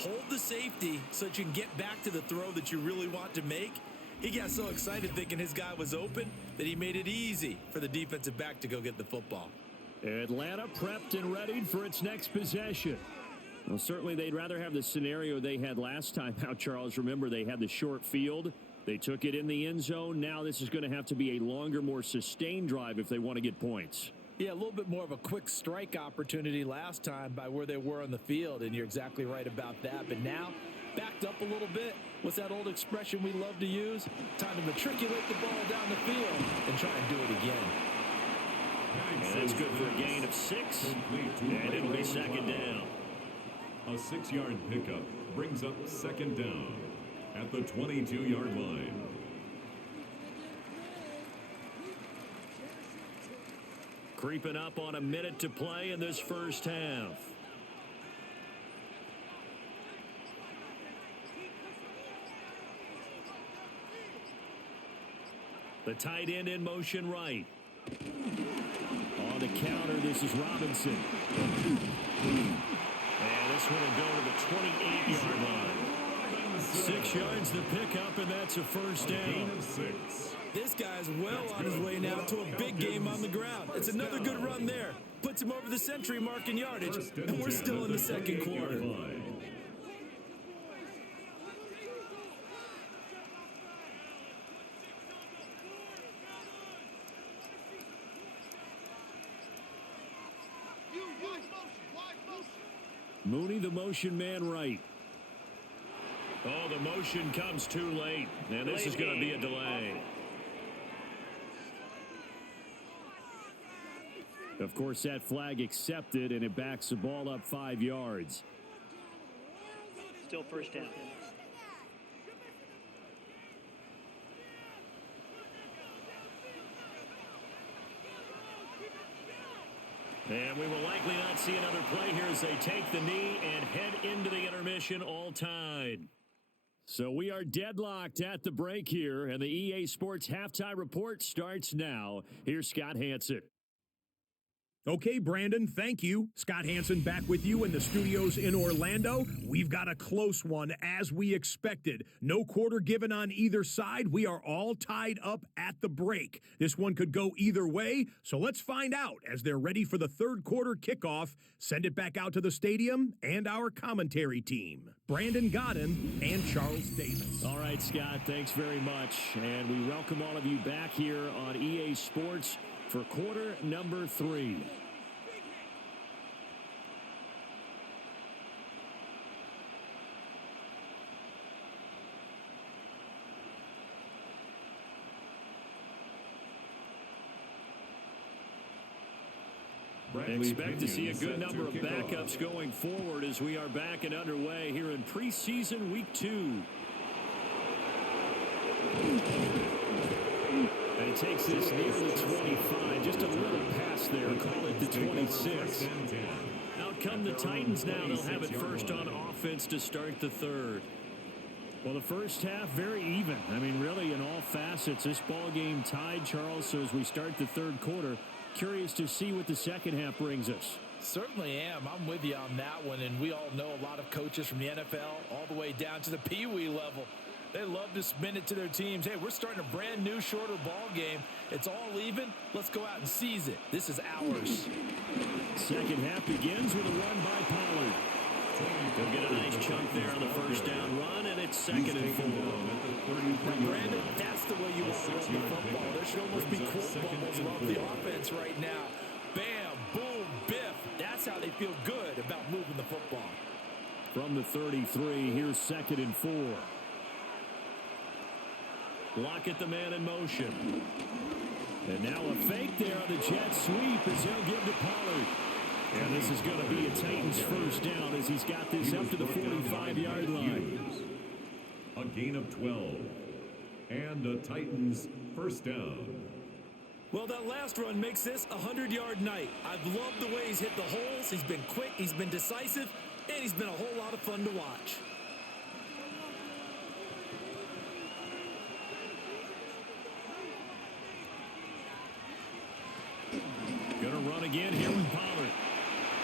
Hold the safety so that you can get back to the throw that you really want to make. He got so excited thinking his guy was open that he made it easy for the defensive back to go get the football. Atlanta prepped and readied for its next possession. Well, certainly they'd rather have the scenario they had last time out, Charles. Remember, they had the short field. They took it in the end zone. Now this is going to have to be a longer, more sustained drive if they want to get points. Yeah, a little bit more of a quick strike opportunity last time by where they were on the field, and you're exactly right about that. But now, backed up a little bit. What's that old expression we love to use? Time to matriculate the ball down the field and try and do it again. And that's good for a gain of 6, and it'll be second down. A 6-yard pickup brings up second down at the 22-yard line. Creeping up on a minute to play in this first half. The tight end in motion right. On the counter, this is Robinson. And this one will go to the 28-yard line. 6 yards to pick up, and that's a first down. This guy's well on his way now to a big game on the ground. It's another good run there. Puts him over the century mark in yardage, and we're still in the second quarter. Mooney, the motion man right. Oh, the motion comes too late, and this is going to be a delay. Of course, that flag accepted, and it backs the ball up 5 yards. Still first down. And we will likely not see another play here as they take the knee and head into the intermission, all tied. So we are deadlocked at the break here, and the EA Sports Halftime Report starts now. Here's Scott Hansen. Okay, Brandon, thank you. Scott Hansen back with you in the studios in Orlando. We've got a close one, as we expected. No quarter given on either side. We are all tied up at the break. This one could go either way, so let's find out as they're ready for the third quarter kickoff. Send it back out to the stadium and our commentary team, Brandon Godden and Charles Davis. All right, Scott, thanks very much. And we welcome all of you back here on EA Sports for quarter number 3. Expect to see a good number of backups going forward as we are back and underway here in preseason week 2. And it takes this near the 25, just a little pass there, call it the 26. Out come the Titans now. They'll have it first on offense to start the third. Well, the first half, very even. I mean, really, in all facets, this ball game tied, Charles. So as we start the third quarter, curious to see what the second half brings us. Certainly am. I'm with you on that one, and we all know a lot of coaches from the NFL all the way down to the Pee-wee level. They love to spin it to their teams. Hey, we're starting a brand new, shorter ball game. It's all even. Let's go out and seize it. This is ours. Second half begins with a run by Pollard. They'll get a nice chunk there on the first down run, and it's 2nd and 4. Now, Brandon, that's the way you want to run the football. There should almost be quote bubbles around the offense right now. Bam, boom, biff. That's how they feel good about moving the football. From the 33, here's 2nd and 4. Lockett, the man in motion. And now a fake there on the jet sweep as he'll give to Pollard. And this is going to be a Titans first down as he's got this up to the 45-yard line. A gain of 12. And a Titans first down. Well, that last run makes this a 100-yard night. I've loved the way he's hit the holes. He's been quick, he's been decisive, and he's been a whole lot of fun to watch. Going to run again here with Pollard.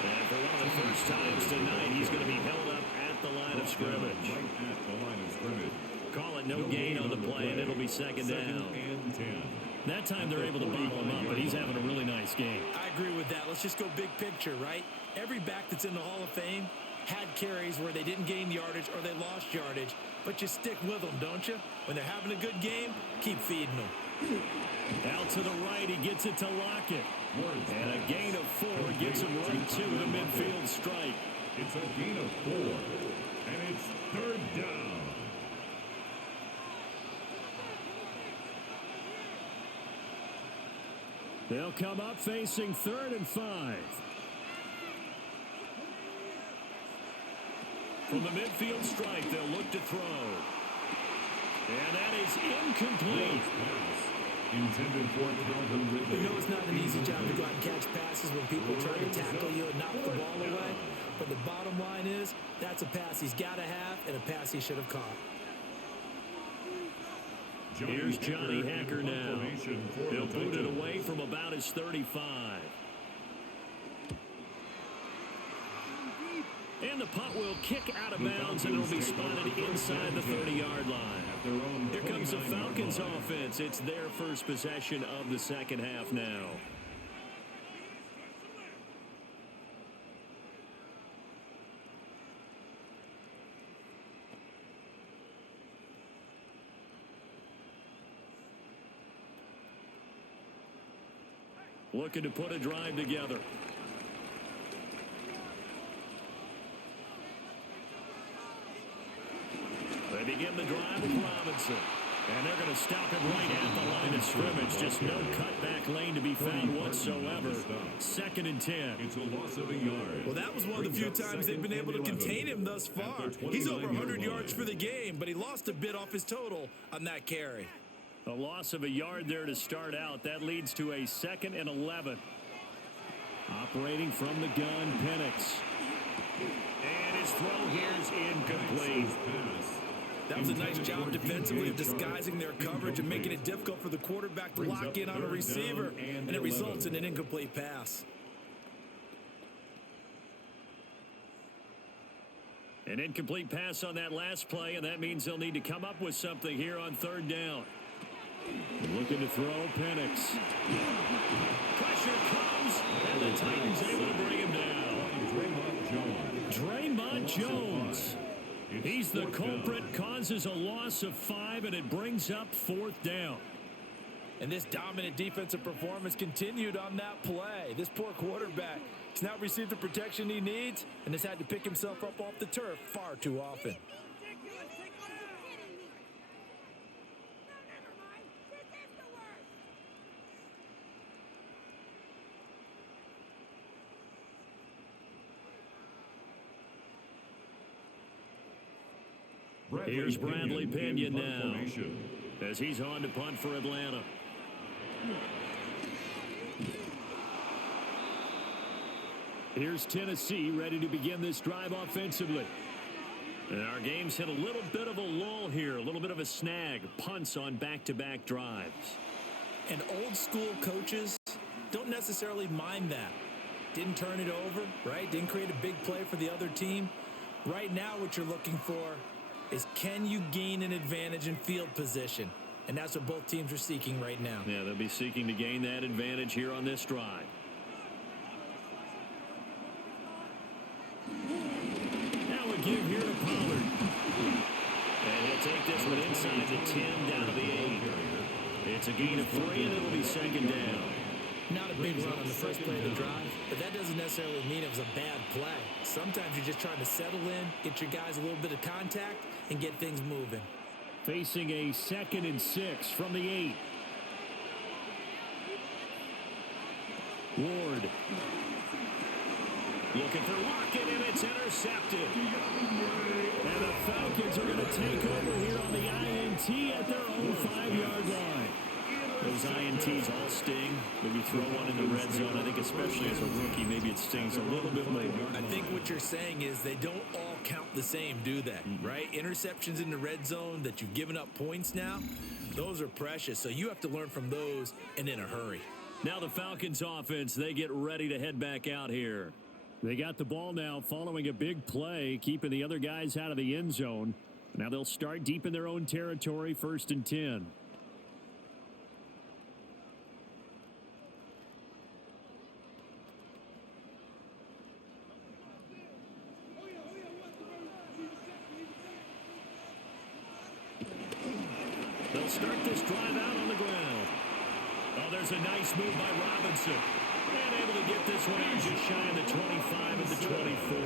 And for one of the first times tonight, he's going to be held up at the line of scrimmage. Right at the line of scrimmage. Call it no gain on the play, and it'll be 2nd down. And 10. That time they're able to bottle him up, but he's having a really nice game. I agree with that. Let's just go big picture, right? Every back that's in the Hall of Fame had carries where they didn't gain yardage or they lost yardage, but you stick with them, don't you? When they're having a good game, keep feeding them. Out to the right, he gets it to Lockett. And a gain of 4 gets him right to the midfield strike. It's a gain of 4. And it's 3rd down. They'll come up facing 3rd and 5. From the midfield strike, they'll look to throw. And that is incomplete. Intended for Calvin Ridley. You know it's not an easy job to go out and catch passes when people try to tackle you and knock the ball away. But the bottom line is, that's a pass he's got to have and a pass he should have caught. Here's Johnny Hacker now. He'll boot it away from about his 35. And the punt will kick out of bounds, and it'll be spotted inside the 30-yard line. Here comes the Falcons offense. It's their first possession of the second half now. Looking to put a drive together. They begin the drive with Robinson. And they're going to stop him right at the line of scrimmage. Just no cutback lane to be found whatsoever. 2nd and 10. It's a loss of a yard. Well, that was one of the few times they've been able to contain him thus far. He's over 100 yards for the game, but he lost a bit off his total on that carry. A loss of a yard there to start out. That leads to a 2nd and 11. Operating from the gun, Penix. And his throw here is incomplete. That was a nice job defensively of disguising their coverage and making it difficult for the quarterback to lock in on a receiver, and it results in an incomplete pass. An incomplete pass on that last play, and that means they'll need to come up with something here on 3rd down. Looking to throw, Penix. Pressure comes, and the Titans able to bring him down. Draymond Jones. He's the culprit, causes a loss of 5, and it brings up 4th down. And this dominant defensive performance continued on that play. This poor quarterback has now received the protection he needs and has had to pick himself up off the turf far too often. Here's Bradley Pinion now as he's on to punt for Atlanta. Here's Tennessee ready to begin this drive offensively. And our game's hit a little bit of a lull here, a little bit of a snag. Punts on back-to-back drives. And old school coaches don't necessarily mind that. Didn't turn it over, right? Didn't create a big play for the other team. Right now what you're looking for is, can you gain an advantage in field position? And that's what both teams are seeking right now. Yeah, they'll be seeking to gain that advantage here on this drive. Now a give here to Pollard. And he'll take this one inside the 10, down to the 8. It's a gain of 3, and it'll be second down. Not a big run on the first play of the drive, but that doesn't necessarily mean it was a bad play. Sometimes you're just trying to settle in, get your guys a little bit of contact, and get things moving. Facing a 2nd and 6 from the 8. Ward. Looking for Lockett, and it's intercepted. And the Falcons are going to take over here on the INT at their own 5-yard line. Those INTs all sting. Maybe throw one in the red zone. I think especially as a rookie, maybe it stings a little bit more. I think what you're saying is they don't all count the same, do they? Right? Interceptions in the red zone that you've given up points now, those are precious. So you have to learn from those and in a hurry. Now the Falcons offense, they get ready to head back out here. They got the ball now following a big play, keeping the other guys out of the end zone. Now they'll start deep in their own territory, 1st and 10. They'll start this drive out on the ground. Oh, there's a nice move by Robinson. And able to get this one out just shy of the 25 and the 24.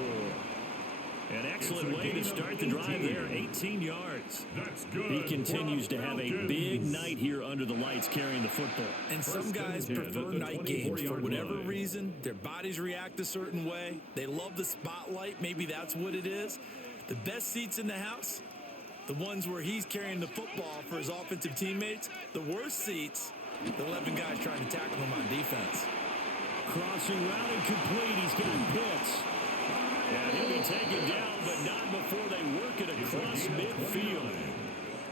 An excellent way to start the drive there, 18 yards. That's good. He continues to have a big night here under the lights carrying the football. And some guys prefer night games for whatever reason. Their bodies react a certain way. They love the spotlight. Maybe that's what it is. The best seats in the house, the ones where he's carrying the football for his offensive teammates. The worst seats, the 11 guys trying to tackle him on defense. Crossing route incomplete. He's got Pitts. And he'll be taken down, but not before they work it across midfield.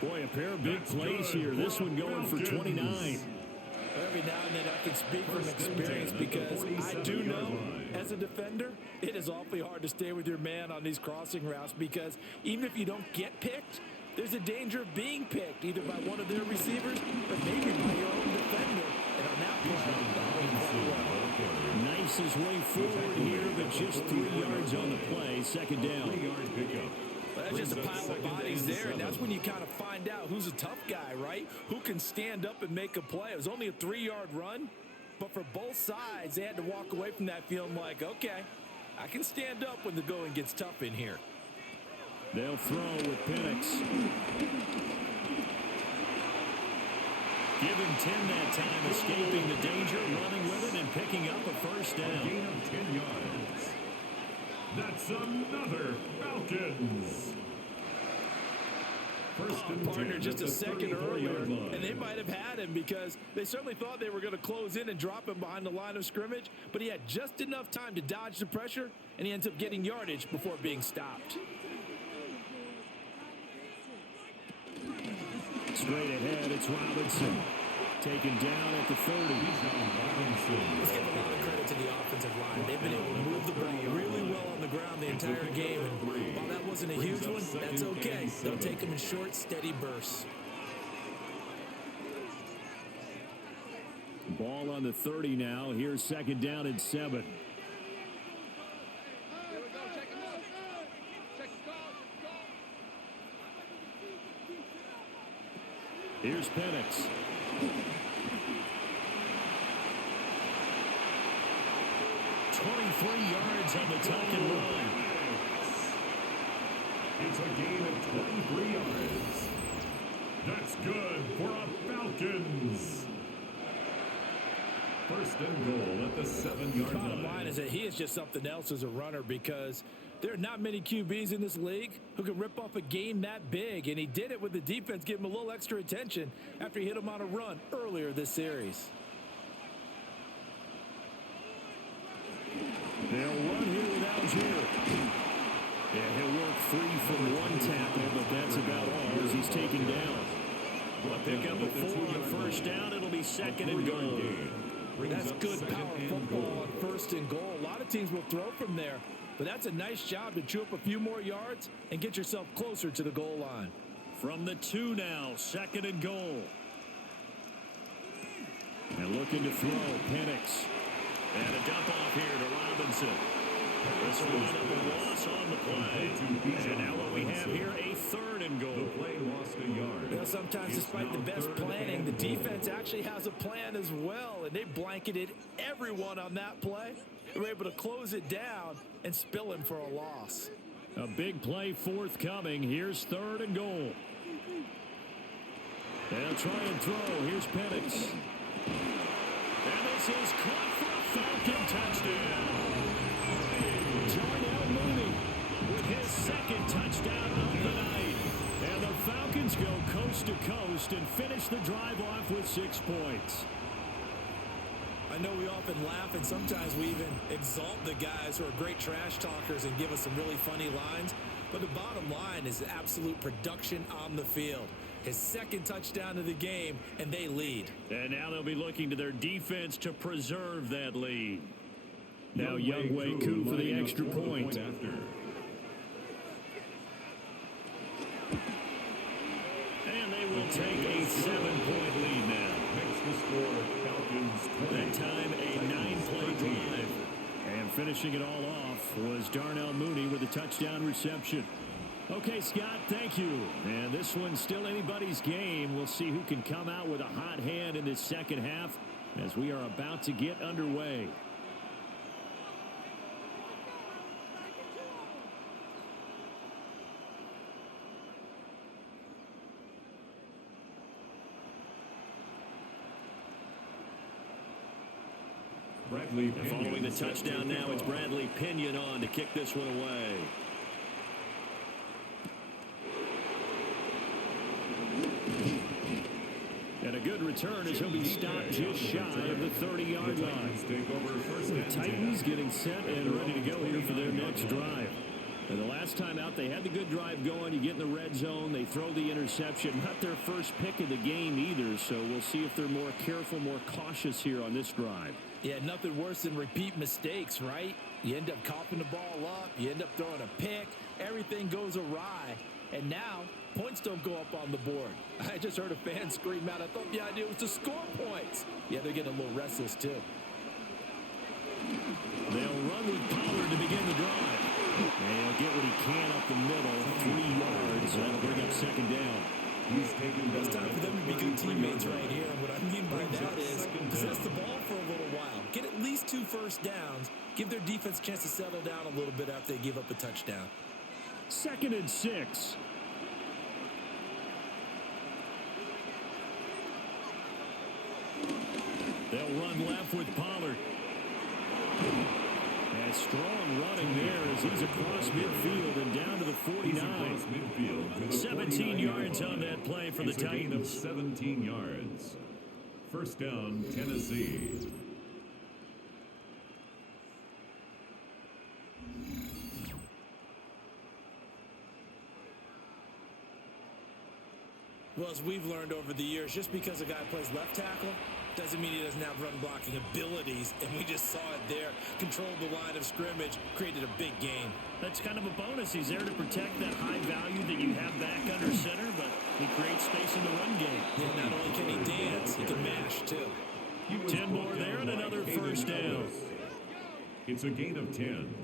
Boy, a pair of big plays here. This one going for 29. Every now and then I can speak from experience because I do know, as a defender, it is awfully hard to stay with your man on these crossing routes because even if you don't get picked, there's a danger of being picked either by one of their receivers or maybe by your own defender. And on that play, knifes his way forward here, but just 3 yards on the play. Second down. Well, that's just a pile of bodies there, and that's when you kind of find out who's a tough guy, right? Who can stand up and make a play. It was only a 3-yard run, but for both sides, they had to walk away from that feeling like, okay, I can stand up when the going gets tough in here. They'll throw with Penix. Give him 10 that time, escaping the danger, running with it, and picking up a first down. A gain of 10 yards. That's another Falcons. First and Partner 10 just at a the second earlier, 34-yard line. and they might have had him because they certainly thought they were going to close in and drop him behind the line of scrimmage, but he had just enough time to dodge the pressure, and he ends up getting yardage before being stopped. Straight ahead, it's Robinson. Taken down at the 30. Let's give a lot of credit to the offensive line. They've been able to move the ball really well on the ground the entire game. And while that wasn't a huge one, that's okay. They'll take them in short, steady bursts. Ball on the 30 now. Here's second down and 7. Here's Penix. Yards on the tuck and run. It's a gain of 23 yards. That's good for a Falcons. First and goal at the 7-yard line. Bottom line is that he is just something else as a runner because there are not many QBs in this league who can rip off a game that big, and he did it with the defense giving him a little extra attention after he hit him on a run earlier this series. They'll run here with Algier. Yeah, he'll work free from one tackle, but that's about all as he's taken down. We'll pick up a 4 on first down. It'll be second and goal. brings That's up good second power and football goal. on 1st and goal. A lot of teams will throw from there, but that's a nice job to chew up a few more yards and get yourself closer to the goal line. From the 2 now, 2nd and goal. And looking to throw, Penix. And a dump off here to Robinson. This will wind up a loss on the play. And now what we have here, a 3rd and goal. The play lost a yard. Well, sometimes It's despite the now best 3rd planning, and the goal. defense actually has a plan as well, and they blanketed everyone on that play. They were able to close it down and spill him for a loss. A big play forthcoming. Here's 3rd and goal. They'll try and throw. Here's Penix. And this is caught for a Falcon touchdown. Darnell Mooney with his 2nd touchdown of the night. And the Falcons go coast to coast and finish the drive off with 6 points. I know we often laugh, and sometimes we even exalt the guys who are great trash talkers and give us some really funny lines. But the bottom line is absolute production on the field. His 2nd touchdown of the game, and they lead. And now they'll be looking to their defense to preserve that lead. Now Younghoe Koo for the extra point. After. And they will take a 7-point lead now. Makes the score Falcons 20. That time a 9-play drive. And finishing it all off was Darnell Mooney with a touchdown reception. Okay, Scott, thank you. And this one's still anybody's game. We'll see who can come out with a hot hand in this second half as we are about to get underway. Bradley And following the touchdown now, it's Bradley Pinion on to kick this one away. And a good return as he'll be stopped just shy of the 30-yard line. The Titans getting set and ready to go here for their next drive. And the last time out, they had the good drive going. You get in the red zone, they throw the interception. Not their first pick of the game either, so we'll see if they're more careful, more cautious here on this drive. Yeah, nothing worse than repeat mistakes, right? You end up coughing the ball up, you end up throwing a pick, everything goes awry, and now points don't go up on the board. I just heard a fan scream out, I thought the idea was to score points. Yeah, they're getting a little restless too. They'll run with Pollard to begin the drive. And he'll get what he can up the middle, 3 yards, and that'll bring up 2nd down. It's time for them to be good teammates right here. And what I mean by that is possess the ball for a little while. Get at least 2 first downs. Give their defense a chance to settle down a little bit after they give up a touchdown. 2nd and 6. They'll run left with Pollard. And strong running there as he's across midfield and down to the 49. 17 yards on that play for the Titans. 17 yards. First down, Tennessee. Well, as we've learned over the years, just because a guy plays left tackle doesn't mean he doesn't have run blocking abilities, and we just saw it there. Controlled the line of scrimmage, created a big gain. That's kind of a bonus. He's there to protect that high value that you have back under center, but he creates space in the run game. Yeah, not only can he dance, he can mash too. 10 more there and another first down. It's a gain of 10.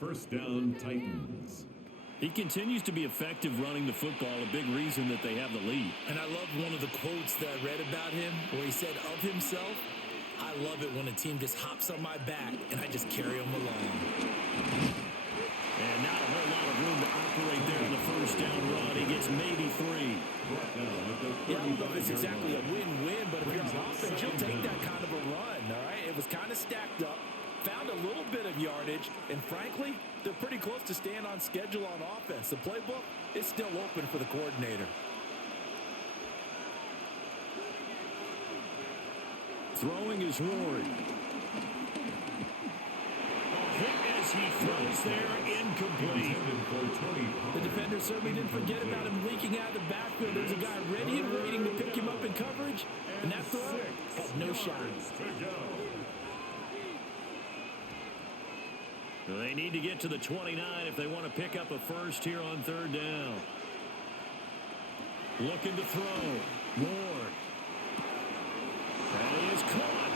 First down, Titans. He continues to be effective running the football, a big reason that they have the lead. And I love one of the quotes that I read about him where he said of himself, I love it when a team just hops on my back and I just carry them along. And not a whole lot of room to operate there in the first down run. He gets maybe 3. Yeah, I don't know if it's exactly a win-win, but if you're on offense, you'll take that kind of a run, all right? It was kind of stacked up. Found a little bit of yardage, and frankly, they're pretty close to staying on schedule on offense. The playbook is still open for the coordinator. Throwing is Ward. A hit as as he throws there incomplete. The defender certainly didn't forget about him leaking out of the backfield. There's a guy ready and waiting to pick him up in coverage, and that throw had no shot. They need to get to the 29 if they want to pick up a first here on third down. Looking to throw. Ward. And he is caught.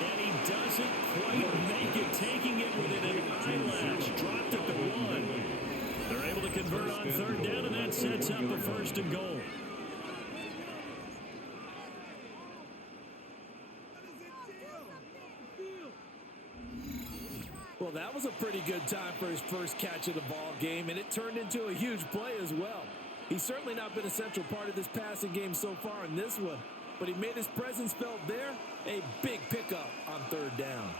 And he doesn't quite make it, taking it within an eyelash. Dropped at the 1. They're able to convert on third down, and that sets up a first and goal. Well, that was a pretty good time for his first catch of the ball game, and it turned into a huge play as well. He's certainly not been a central part of this passing game so far in this one, but he made his presence felt there. A big pickup on third down.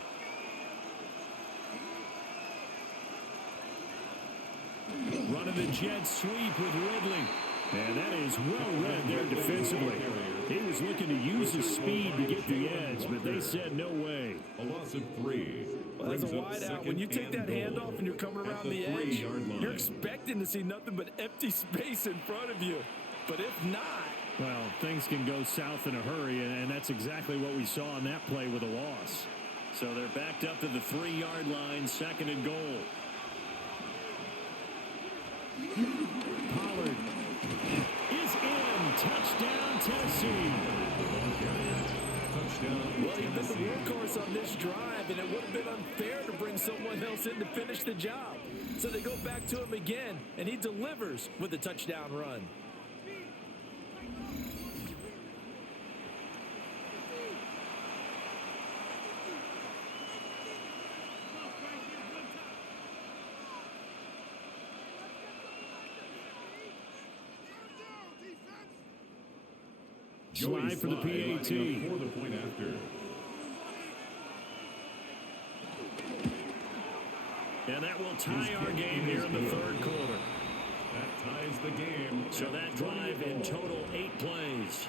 Running the jet sweep with Ridley. And that is well read there defensively. He was looking to use his speed to get the edge, but they said no way. A loss of 3. Well, as a wideout, when you take that handoff and you're coming around the edge, you're expecting to see nothing but empty space in front of you. But if not... Well, things can go south in a hurry, and that's exactly what we saw on that play with a loss. So they're backed up to the 3-yard line, second and goal. Pollard is in. Touchdown, Tennessee. Well, he's been the workhorse on this drive, and it would have been unfair to bring someone else in to finish the job. So they go back to him again, and he delivers with a touchdown run. Slide for the PAT. For the point after. And that will tie our game here in the third quarter. That ties the game. So that drive in total 8 plays.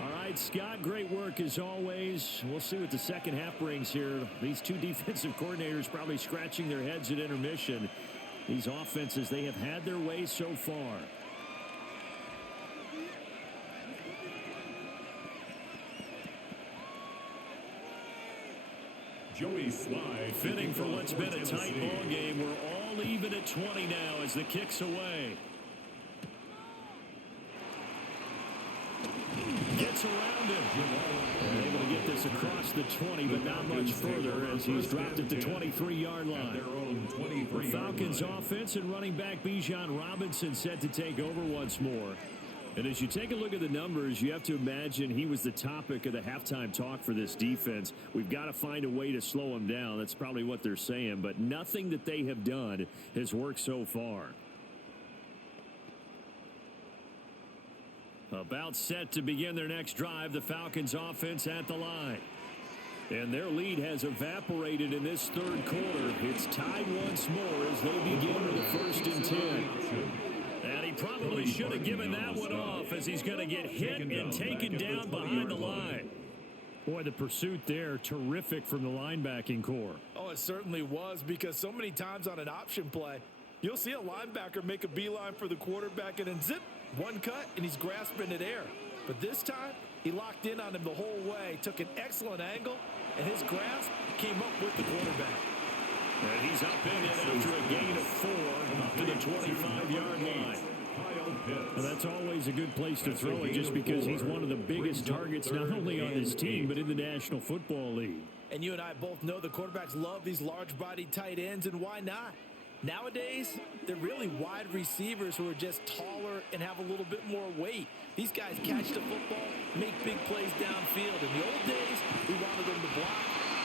All right, Scott, great work as always. We'll see what the second half brings here. These two defensive coordinators probably scratching their heads at intermission. These offenses, they have had their way so far. Joey Slide. Fitting for what's been a tight ball game. We're all even at 20 now as the kick's away. Gets around him. And able to get this across the 20, but not much further as he's dropped at the 23-yard line. The Falcons offense and running back Bijan Robinson set to take over once more. And as you take a look at the numbers, you have to imagine he was the topic of the halftime talk for this defense. We've got to find a way to slow him down. That's probably what they're saying. But nothing that they have done has worked so far. About set to begin their next drive, the Falcons offense at the line. And their lead has evaporated in this third quarter. It's tied once more as they begin with a 1st and 10. And he probably should have given that one off as he's going to get hit and taken down behind the line. Boy, the pursuit there, terrific from the linebacking core. Oh, it certainly was, because so many times on an option play, you'll see a linebacker make a beeline for the quarterback and then zip, one cut, and he's grasping at air. But this time, he locked in on him the whole way, took an excellent angle, and his grasp came up with the quarterback. And he's up in it after a gain of 4 up to the 25-yard line. And that's always a good place to throw it just because he's one of the biggest targets not only on his team but in the National Football League. And you and I both know the quarterbacks love these large-bodied tight ends, and why not? Nowadays, they're really wide receivers who are just taller and have a little bit more weight. These guys catch the football, make big plays downfield. In the old days, we wanted them to block.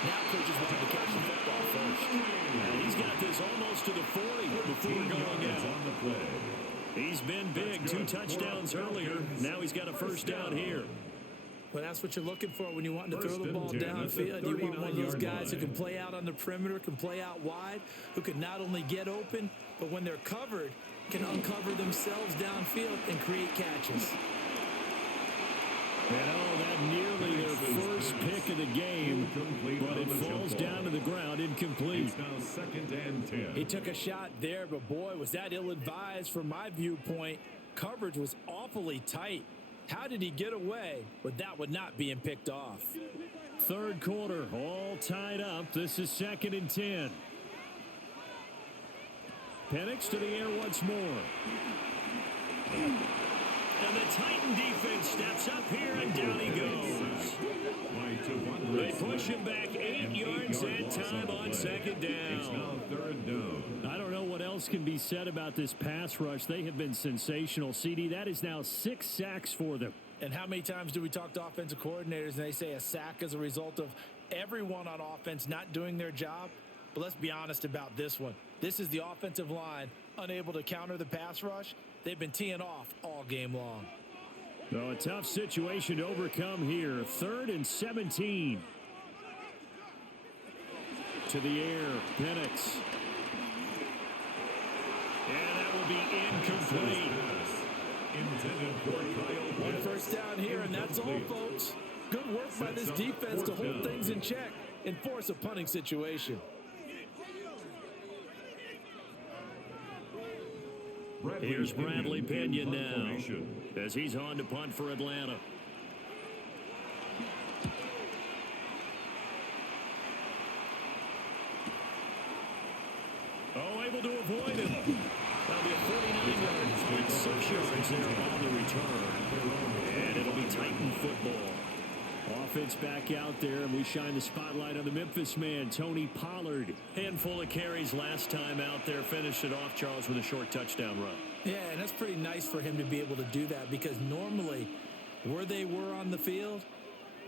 Now coaches want to catch the football first. And he's got this almost to the 40 before going out. He's been big, 2 touchdowns earlier. Now he's got a first down here. Well, that's what you're looking for when you want to throw the ball downfield. You want one of those guys who can play out on the perimeter, can play out wide, who can not only get open, but when they're covered, can uncover themselves downfield and create catches. And oh, that nearly their first pick of the game, but it falls down to the ground incomplete. It's now 2nd and 10. He took a shot there, but boy, was that ill-advised from my viewpoint. Coverage was awfully tight. How did he get away with that one not being picked off? Third quarter, all tied up. This is 2nd and 10. Penix to the air once more. And the Titan defense steps up here, and down he goes. They push him back 8 yards that time on 2nd down. It's now 3rd down. I don't know what else can be said about this pass rush. They have been sensational. CD, that is now 6 sacks for them. And how many times do we talk to offensive coordinators and they say a sack as a result of everyone on offense not doing their job? But let's be honest about this one. This is the offensive line unable to counter the pass rush. They've been teeing off all game long. So a tough situation to overcome here. 3rd and 17. To the air, Penix. And that will be incomplete. Intended for Kyle One Pitts. first down here, and that's all, folks. Good work by this defense to hold things in check and force a punting situation. Here's Bradley Pinion now as he's on to punt for Atlanta. Oh, able to avoid him. That'll be a 49-yard punt, 6 yards there on the return. And it'll be Titan football. Offense back out there, and we shine the spotlight on the Memphis man, Tony Pollard. Handful of carries last time out there. Finished it off, Charles, with a short touchdown run. Yeah, and that's pretty nice for him to be able to do that because normally where they were on the field,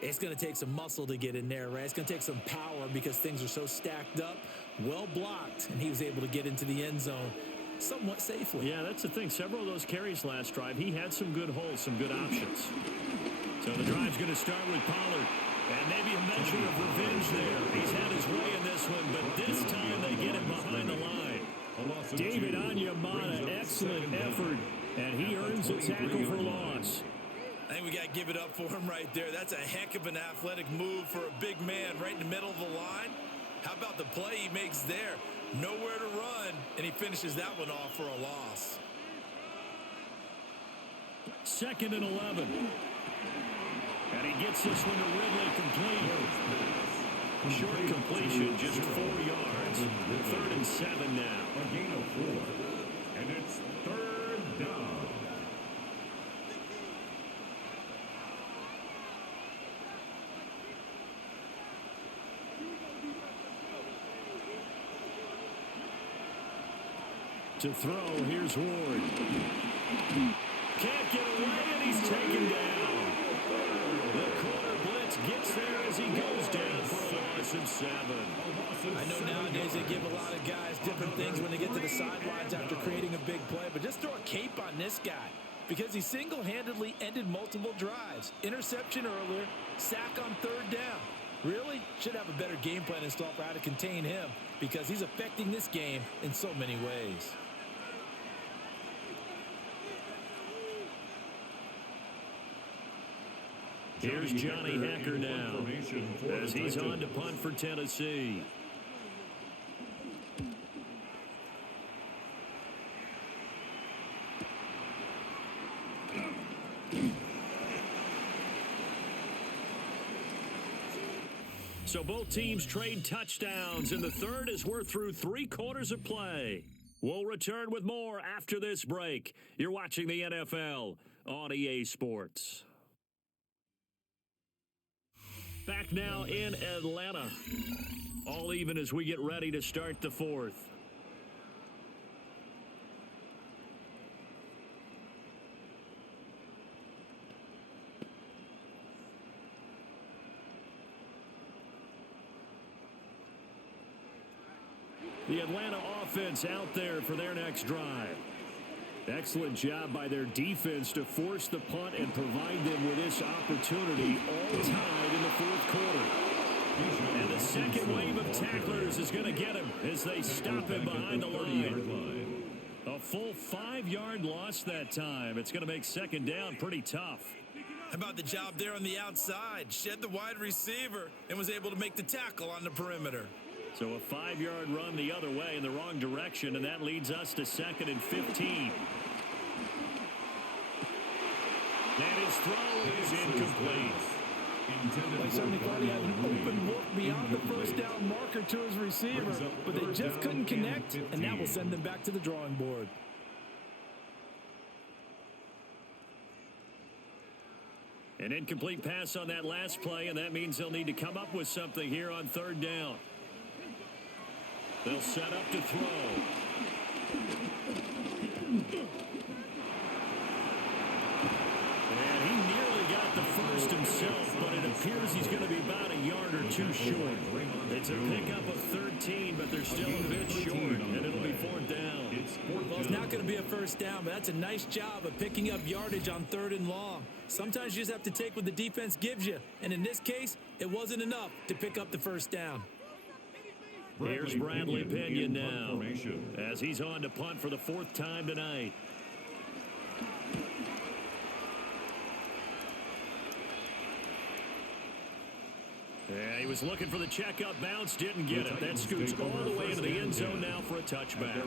it's going to take some muscle to get in there, right? It's going to take some power because things are so stacked up, well blocked, and he was able to get into the end zone somewhat safely. Yeah, that's the thing. Several of those carries last drive, he had some good holes, some good options. So the drive's going to start with Pollard. And maybe a measure of revenge there. He's had his way in this one, but this time they get him behind the line. David Onyemata, excellent effort, and he earns a tackle for loss. I think we got to give it up for him right there. That's a heck of an athletic move for a big man right in the middle of the line. How about the play he makes there? Nowhere to run, and he finishes that one off for a loss. 2nd and 11. And he gets this one to Ridley complete. Short completion, just 4 yards. 3rd and 7 now. A gain of 4. And it's 3rd down. To throw, here's Ward. Can't get away, and he's taken down. The corner blitz gets there as he goes down for a loss of 7. I know nowadays they give a lot of guys different things when they get to the sidelines after creating a big play, but just throw a cape on this guy because he single-handedly ended multiple drives. Interception earlier, sack on 3rd down. Really? Should have a better game plan installed for how to contain him because he's affecting this game in so many ways. Here's Johnny Hacker now as he's on to punt for Tennessee. So both teams trade touchdowns in the third as we're through 3 quarters of play. We'll return with more after this break. You're watching the NFL on EA Sports. Back now in Atlanta. All even as we get ready to start the fourth. The Atlanta offense out there for their next drive. Excellent job by their defense to force the punt and provide them with this opportunity, all tied in the 4th quarter. And the second wave of tacklers is going to get him as they stop him behind the line. A full 5-yard loss that time. It's going to make 2nd down pretty tough. How about the job there on the outside? Shed the wide receiver and was able to make the tackle on the perimeter. So a 5-yard run the other way in the wrong direction, and that leads us to 2nd and 15. And his throw is incomplete. They certainly thought he had an open look beyond the first down marker to his receiver, but they just couldn't connect, and that will send them back to the drawing board. An incomplete pass on that last play, and that means they'll need to come up with something here on 3rd down. They'll set up to throw. And he nearly got the first himself, but it appears he's going to be about a yard or 2 short. It's a pickup of 13, but they're still a bit short, and it'll be 4th down. Well, it's not going to be a first down, but that's a nice job of picking up yardage on 3rd and long. Sometimes you just have to take what the defense gives you, and in this case, it wasn't enough to pick up the first down. Here's Bradley Pinion now, as he's on to punt for the 4th time tonight. Yeah, he was looking for the checkup bounce, didn't get it. That scoots all the way into the end zone now for a touchback.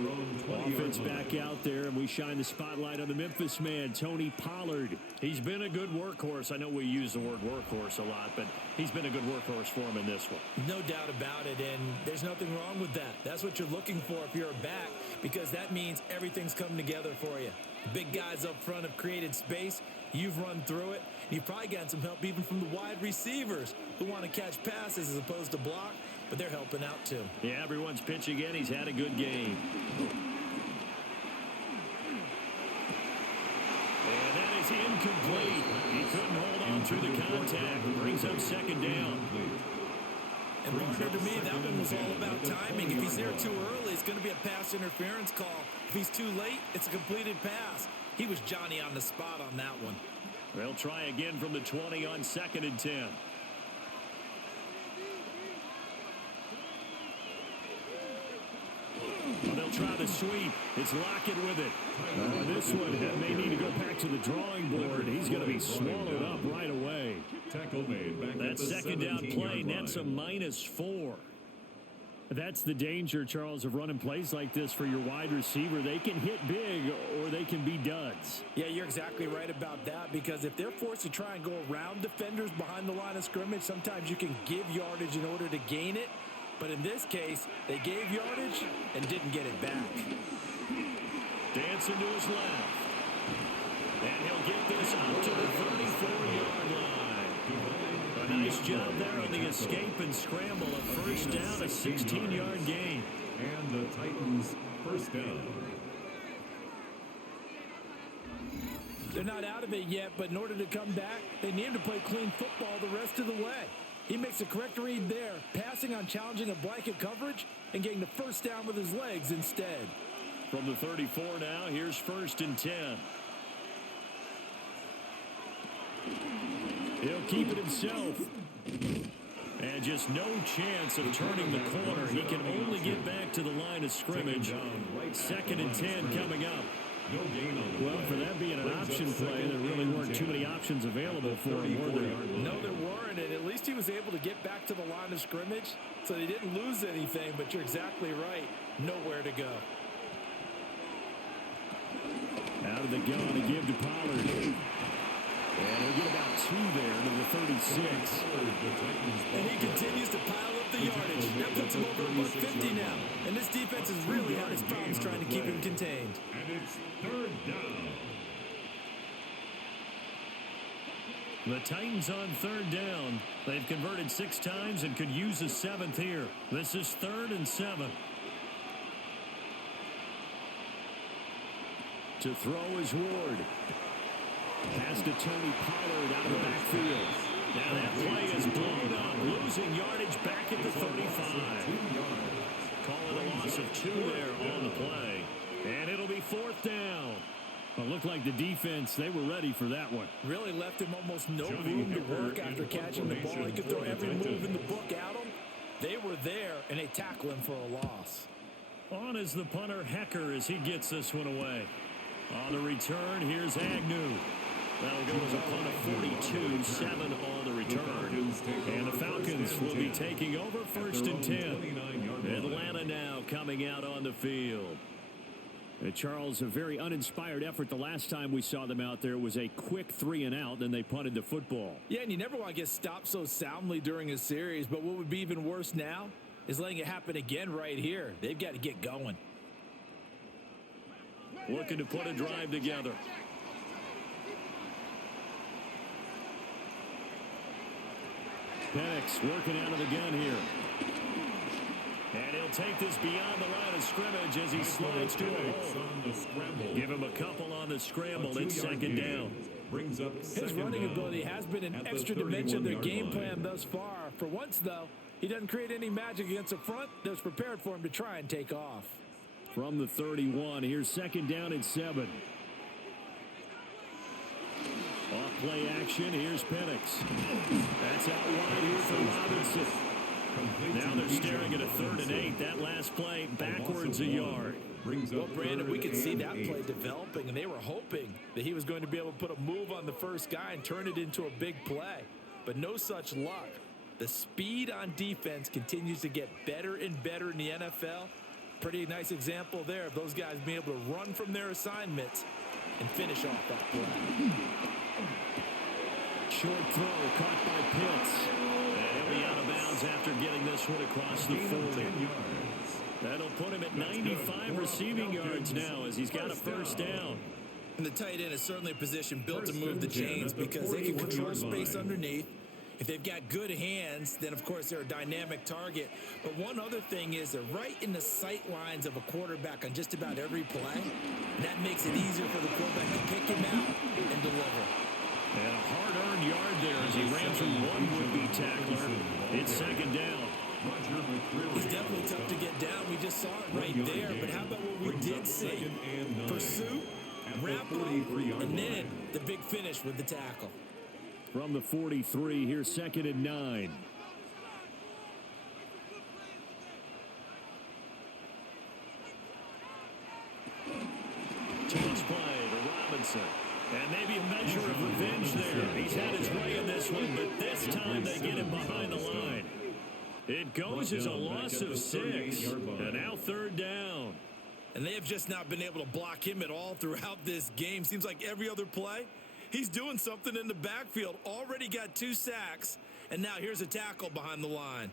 Offense back out there, and we shine the spotlight on the Memphis man, Tony Pollard. He's been a good workhorse. I know we use the word workhorse a lot, but he's been a good workhorse for him in this one. No doubt about it, and there's nothing wrong with that. That's what you're looking for if you're a back, because that means everything's come together for you. The big guys up front have created space. You've run through it. You've probably gotten some help even from the wide receivers who want to catch passes as opposed to block, but they're helping out too. Yeah, everyone's pitching in. He's had a good game. And that is incomplete. He couldn't hold on through the contact. Brings up 2nd down. And Roger, to me, that one was all about timing. If he's there too early, it's going to be a pass interference call. If he's too late, it's a completed pass. He was Johnny on the spot on that one. They'll try again from the 20 on 2nd and 10. Well, they'll try the sweep. It's Lockett with it. This one may need to go back to the drawing board. He's going to be swallowed up right away. Tackle made back that 2nd down play nets a -4. That's the danger, Charles, of running plays like this for your wide receiver. They can hit big or they can be duds. Yeah, you're exactly right about that, because if they're forced to try and go around defenders behind the line of scrimmage, sometimes you can give yardage in order to gain it. But in this case, they gave yardage and didn't get it back. Dancing to his left. And he'll get this out to the 34-yard line. A nice job there on the escape and scramble. A first down, a 16-yard gain. And the Titans first down. They're not out of it yet, but in order to come back, they need to play clean football the rest of the way. He makes a correct read there, passing on challenging a blanket coverage and getting the first down with his legs instead. From the 34 now, here's 1st and 10. He'll keep it himself. And just no chance of turning the corner. He can only get back to the line of scrimmage. 2nd and 10 coming up. Well, for that being an option play, there really weren't too many options available for him, were there? No, there weren't, and at least he was able to get back to the line of scrimmage, so they didn't lose anything, but you're exactly right. Nowhere to go. Out of the gun to give to Pollard. And he'll get about 2 there to the 36. And he continues to pile up the yardage. That puts him over about 50 now. And this defense has really had its problems trying to keep him contained. And it's 3rd down. The Titans on 3rd down. They've converted 6 times and could use a 7th here. This is 3rd and 7. To throw is Ward. Pass to Tony Pollard out of the backfield. Now that play is blown up, losing yardage back at the 35. Call it a loss of 2 there on the play. And it'll be 4th down. Well, it looked like the defense, they were ready for that one. Really left him almost no room to work after catching the ball. He could throw every move in the book at him. They were there, and they tackle him for a loss. On is the punter, Hecker, as he gets this one away. On the return, here's Agnew. That'll go as a punt of 42, 7 on the return. And the Falcons will be taking over 1st and 10. Atlanta now coming out on the field. And Charles, a very uninspired effort the last time we saw them out there. It was a quick 3 and out, then they punted the football. Yeah, and you never want to get stopped so soundly during a series, but what would be even worse now is letting it happen again right here. They've got to get going. Looking to put a drive together. Penix working out of the gun here. And he'll take this beyond the line of scrimmage as he slides to a hole. Give him a couple on the scramble. It's 2nd down. His running ability has been an extra dimension of their game plan thus far. For once, though, he doesn't create any magic against the front that's prepared for him to try and take off. From the 31, here's 2nd down and 7. Off play action, here's Penix. That's out wide here for Robinson. Now they're staring at a 3rd and 8. That last play backwards a yard. Well, Brandon, we could see that play developing, and they were hoping that he was going to be able to put a move on the first guy and turn it into a big play. But no such luck. The speed on defense continues to get better and better in the NFL. Pretty nice example there of those guys being able to run from their assignments and finish off that play. Short throw caught by Pitts. And he'll be out of bounds after getting this one across the 40. That'll put him at 95 receiving yards now as he's got a 1st down. And the tight end is certainly a position built to move the chains because they can control space underneath. If they've got good hands, then, of course, they're a dynamic target. But one other thing is they're right in the sight lines of a quarterback on just about every play. And that makes it easier for the quarterback to pick him out and deliver. And a hard-earned yard there as he ran through one would-be tackler. It's 2nd down. He's definitely tough to get down. We just saw it right there. But how about what we did see? Pursuit, wrap up, and then the big finish with the tackle. From the 43, here's 2nd and 9. Toss play to Robinson. And maybe a measure of revenge there. He's had his way in this one, but this time they get him behind the line. It goes as a loss of 6. And now 3rd down. And they have just not been able to block him at all throughout this game. Seems like every other play, he's doing something in the backfield. Already got 2 sacks, and now here's a tackle behind the line.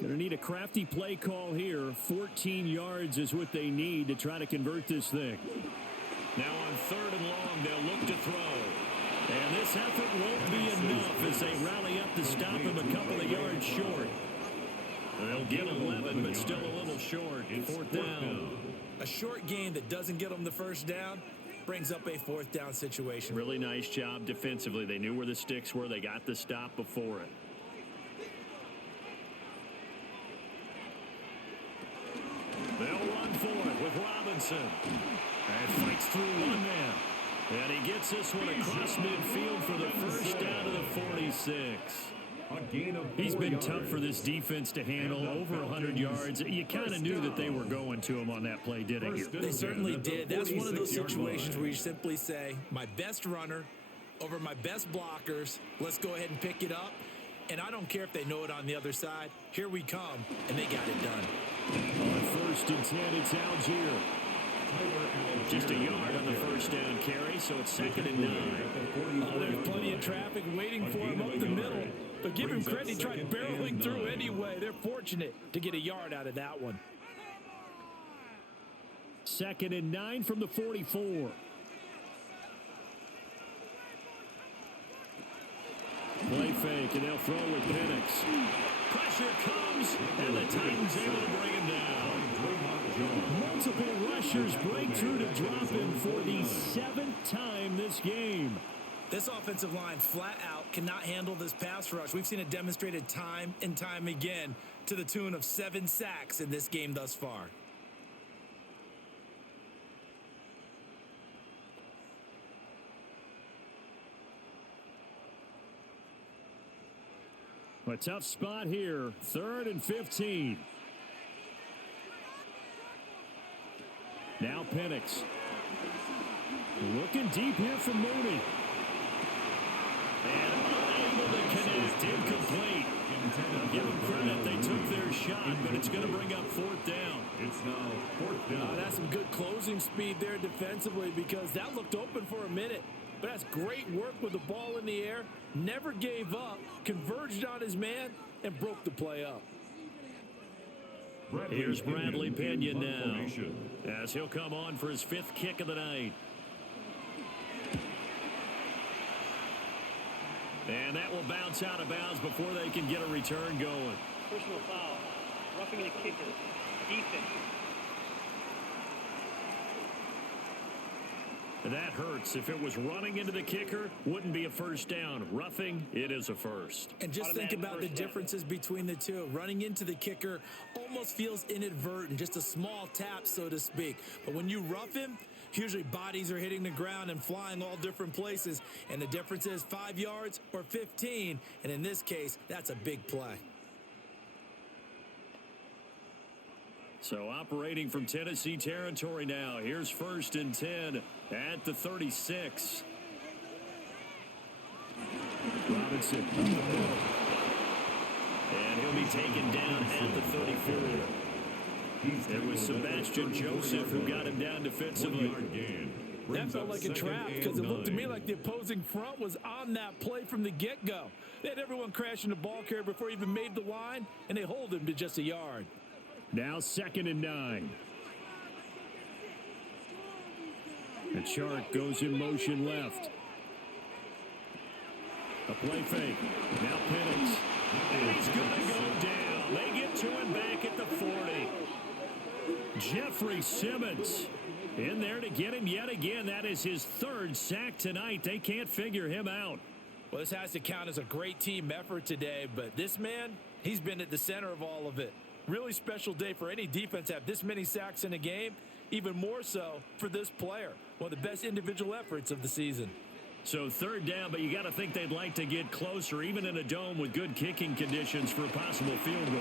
Going to need a crafty play call here. 14 yards is what they need to try to convert this thing. Now on 3rd and long, they'll look to throw. And this effort won't be enough as they rally up to stop him a couple of yards short. They'll get 11, but still a little short. 4th down. A short gain that doesn't get them the 1st down brings up a 4th down situation. Really nice job defensively. They knew where the sticks were. They got the stop before it. They'll run for it with Robinson. And fights through one man. And he gets this one across midfield for the 1st down to the 46. He's been tough for this defense to handle, over 100 yards. You kind of knew that they were going to him on that play, didn't you? They certainly did. That's one of those situations where you simply say, my best runner over my best blockers. Let's go ahead and pick it up. And I don't care if they know it on the other side. Here we come, and they got it done. On 1st and 10, it's Algier. Just a yard on the 1st down carry, so it's 2nd and 9. Oh, there's plenty of traffic waiting for him up the middle. But give him credit, he tried barreling through anyway. They're fortunate to get a yard out of that one. 2nd and 9 from the 44. Play fake, and they'll throw with Penix. Pressure comes, and the Titans able to bring him down. Multiple rushers break through to drop him for the 7th time this game. This offensive line flat out cannot handle this pass rush. We've seen it demonstrated time and time again to the tune of 7 sacks in this game thus far. A tough spot here. 3rd and 15. Now Penix. Looking deep here from Mooney. And unable to connect, incomplete. Give them credit, they took their shot, but it's going to bring up fourth down. It's now fourth down. That's some good closing speed there defensively, because that looked open for a minute. But that's great work with the ball in the air. Never gave up, converged on his man, and broke the play up. Here's Bradley Pinion now, as he'll come on for his 5th kick of the night. And that will bounce out of bounds before they can get a return going. Personal foul. Roughing the kicker. Defense. That hurts. If it was running into the kicker, wouldn't be a first down. Roughing, it is a first. And just think about the differences between the two. Running into the kicker almost feels inadvertent, just a small tap, so to speak. But when you rough him, usually bodies are hitting the ground and flying all different places. And the difference is 5 yards or 15. And in this case, that's a big play. So operating from Tennessee territory now. Here's 1st and 10 at the 36. Robinson. And he'll be taken down at the 34. It was Sebastian Joseph who got him down defensively. That felt like a trap, because it looked to me like the opposing front was on that play from the get-go. They had everyone crashing the ball carrier before he even made the line, and they hold him to just a yard. Now 2nd and 9. The Chark goes in motion left. A play fake. Now Penix. And he's going to go down. They get to him back at the 40. Jeffrey Simmons in there to get him yet again. That is his 3rd sack tonight. They can't figure him out. Well, this has to count as a great team effort today, but this man, he's been at the center of all of it. Really special day for any defense to have this many sacks in a game, even more so for this player. One of the best individual efforts of the season. So 3rd down, but you got to think they'd like to get closer, even in a dome with good kicking conditions for a possible field goal.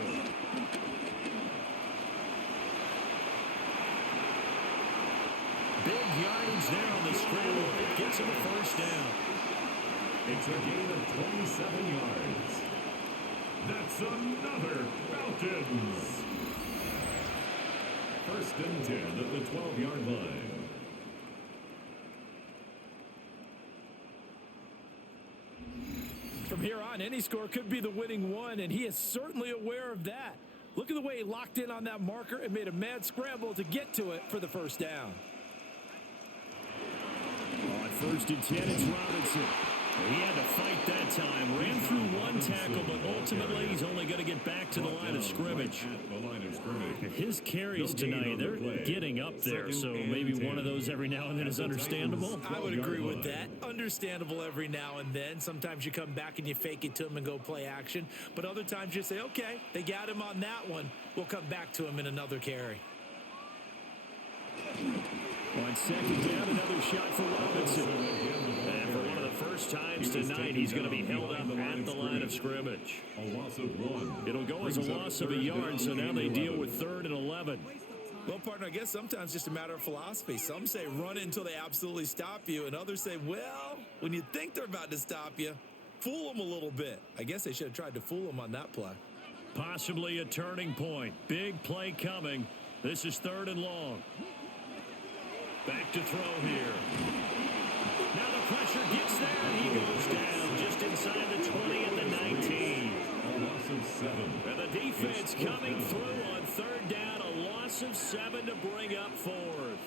Big yardage there on the scramble. It gets him a 1st down. It's a gain of 27 yards. That's another Falcons. 1st and 10 at the 12-yard line. From here on, any score could be the winning one, and he is certainly aware of that. Look at the way he locked in on that marker and made a mad scramble to get to it for the 1st down. On 1st and 10, it's Robinson. He had to fight that time. Ran through one tackle, but ultimately he's only going to get back to the line of scrimmage. His carries tonight, they're getting up there, so maybe one of those every now and then is understandable. I would agree with that. Understandable every now and then. Sometimes you come back and you fake it to him and go play action. But other times you say, okay, they got him on that one. We'll come back to him in another carry. On 2nd down, another shot for Robinson. And for one of the first times tonight, he's going to be held up at the line of scrimmage. A loss of 1. It'll go as a loss of a yard, so now they deal with 3rd and 11. Well, partner, I guess sometimes just a matter of philosophy. Some say run until they absolutely stop you, and others say, well, when you think they're about to stop you, fool them a little bit. I guess they should have tried to fool them on that play. Possibly a turning point. Big play coming. This is 3rd and long. Back to throw here. Now the pressure gets there, and he goes down just inside the 20 and the 19. A loss of 7. And the defense coming through on 3rd down. A loss of 7 to bring up 4th.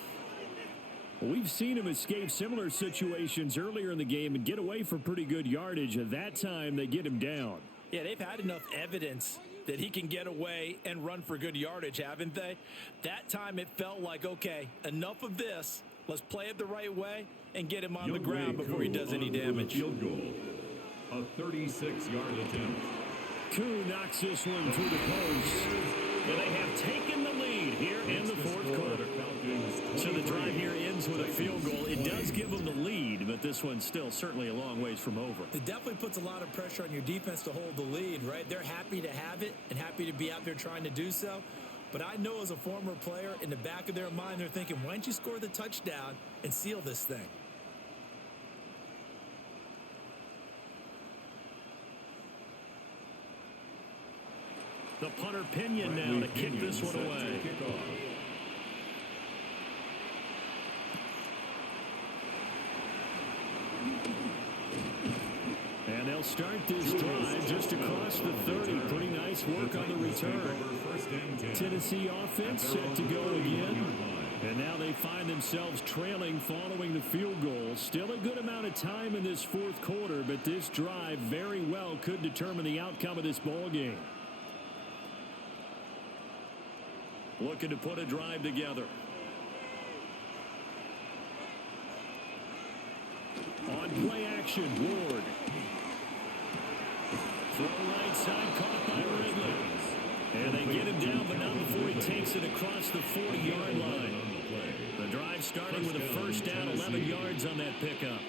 We've seen him escape similar situations earlier in the game and get away for pretty good yardage. At that time, they get him down. Yeah, they've had enough evidence that he can get away and run for good yardage, haven't they? That time it felt like, okay, enough of this. Let's play it the right way and get him on the ground before he does any damage. Field goal. A 36-yard attempt. Koo knocks this one through the post. And they have taken the lead here in the 4th quarter. So the drive here ends with a field goal. It does give them the lead, but this one's still certainly a long ways from over. It definitely puts a lot of pressure on your defense to hold the lead, right? They're happy to have it and happy to be out there trying to do so. But I know as a former player, in the back of their mind, they're thinking, why don't you score the touchdown and seal this thing? Tanner Pinion now to kick this one away. And they'll start this drive just across the 30. Pretty nice work on the return. Tennessee offense set to go again. And now they find themselves trailing following the field goal. Still a good amount of time in this fourth quarter, but this drive very well could determine the outcome of this ball game. Looking to put a drive together. On play action, Ward. Throw right side, caught by Ridley. And they get him down, but not before he takes it across the 40-yard line. The drive starting with a first down, 11 yards on that pickup.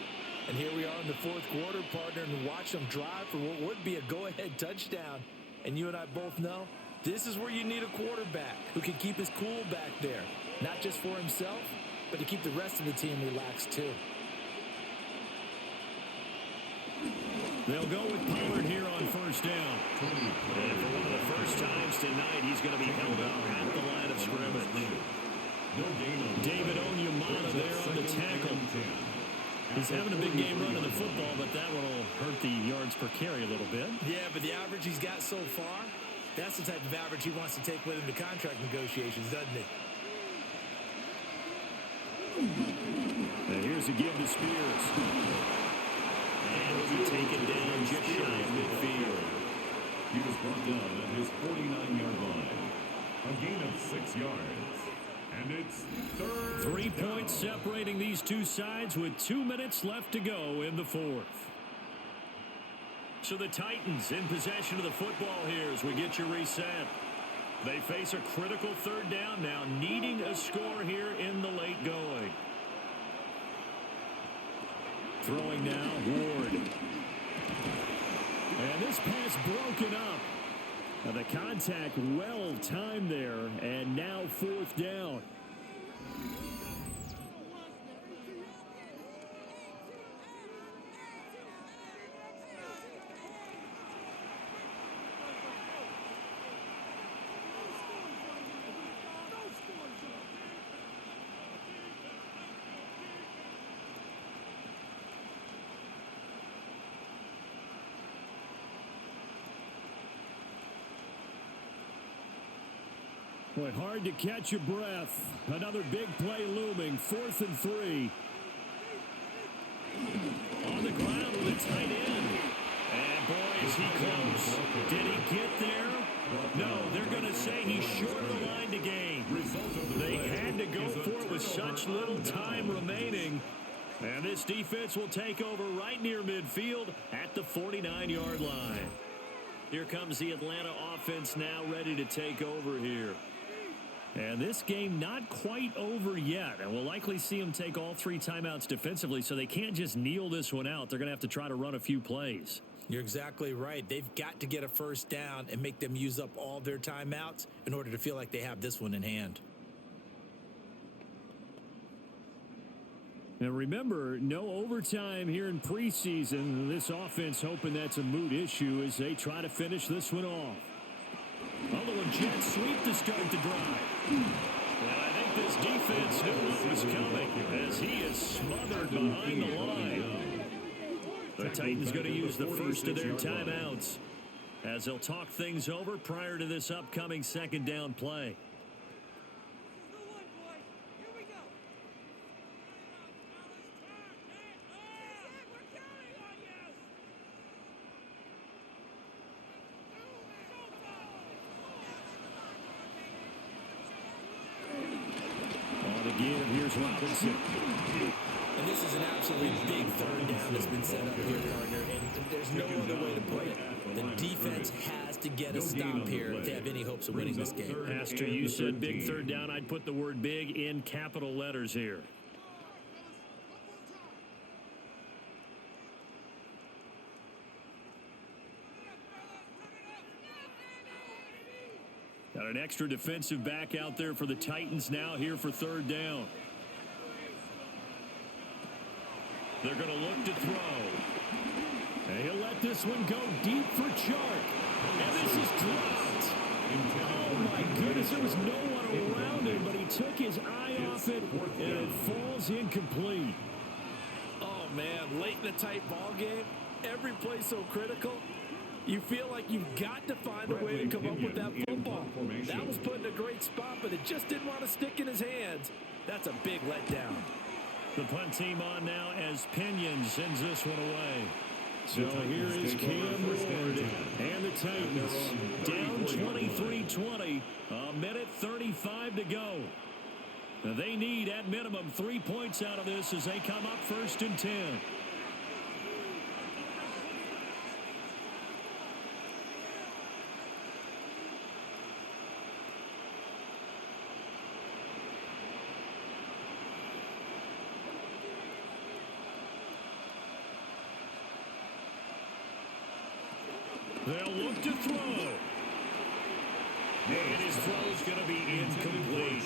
And here we are in the fourth quarter, partner, and watch them drive for what would be a go-ahead touchdown. And you and I both know this is where you need a quarterback who can keep his cool back there, not just for himself, but to keep the rest of the team relaxed too. They'll go with Pollard here on first down. And for one of the first times tonight, he's going to be held up at the line of scrimmage. David Onyemata there on the tackle. He's having a big game running the football, but that one will hurt the yards per carry a little bit. Yeah, but the average he's got so far, that's the type of average he wants to take with him to contract negotiations, doesn't it? Now here's a give to Spears. And he'll be taken down just shy of midfield. He was brought down at his 49-yard line. A gain of 6 yards. And it's third 3 down. points separating these two sides with 2 minutes left to go in the fourth. So the Titans in possession of the football here as we get you reset. They face a critical third down now, needing a score here in the late going. Throwing now, Ward. And this pass broken up. Now the contact well timed there, and now fourth down. Boy, hard to catch your breath. Another big play looming. 4th and 3. On the ground with a tight end. And boy, is he close. Did he get there? No, they're going to say he's short of the line to gain. They had to go for it with such little time remaining. And this defense will take over right near midfield at the 49-yard line. Here comes the Atlanta offense now ready to take over here. And this game not quite over yet. And we'll likely see them take all 3 timeouts defensively, so they can't just kneel this one out. They're going to have to try to run a few plays. You're exactly right. They've got to get a first down and make them use up all their timeouts in order to feel like they have this one in hand. Now remember, no overtime here in preseason. This offense hoping that's a moot issue as they try to finish this one off. Although a jet sweep to start the drive. And I think this defense knew what was coming as he is smothered behind the line. The Titans going to use the first of their timeouts as they'll talk things over prior to this upcoming second down play. Here's Robinson. And this is an absolutely big third down that's been set up here, partner. And there's no other way to put it. The defense has to get a stop here if they have any hopes of winning this game. Pastor, you said big third down. I'd put the word big in capital letters here. Got an extra defensive back out there for the Titans now here for third down. They're going to look to throw. And he'll let this one go deep for Chark. And this is dropped. Oh, my goodness, there was no one around him, but he took his eye off it, and it falls incomplete. Oh, man, late in a tight ball game, every play so critical. You feel like you've got to find a way to come up with that football. That was put in a great spot, but it just didn't want to stick in his hands. That's a big letdown. The punt team on now as Pinion sends this one away. So here is Cam Ward and the Titans down 23-20, a minute 35 to go. They need at minimum 3 points out of this as they come up 1st and 10. They'll look to throw. And his throw's going to be incomplete.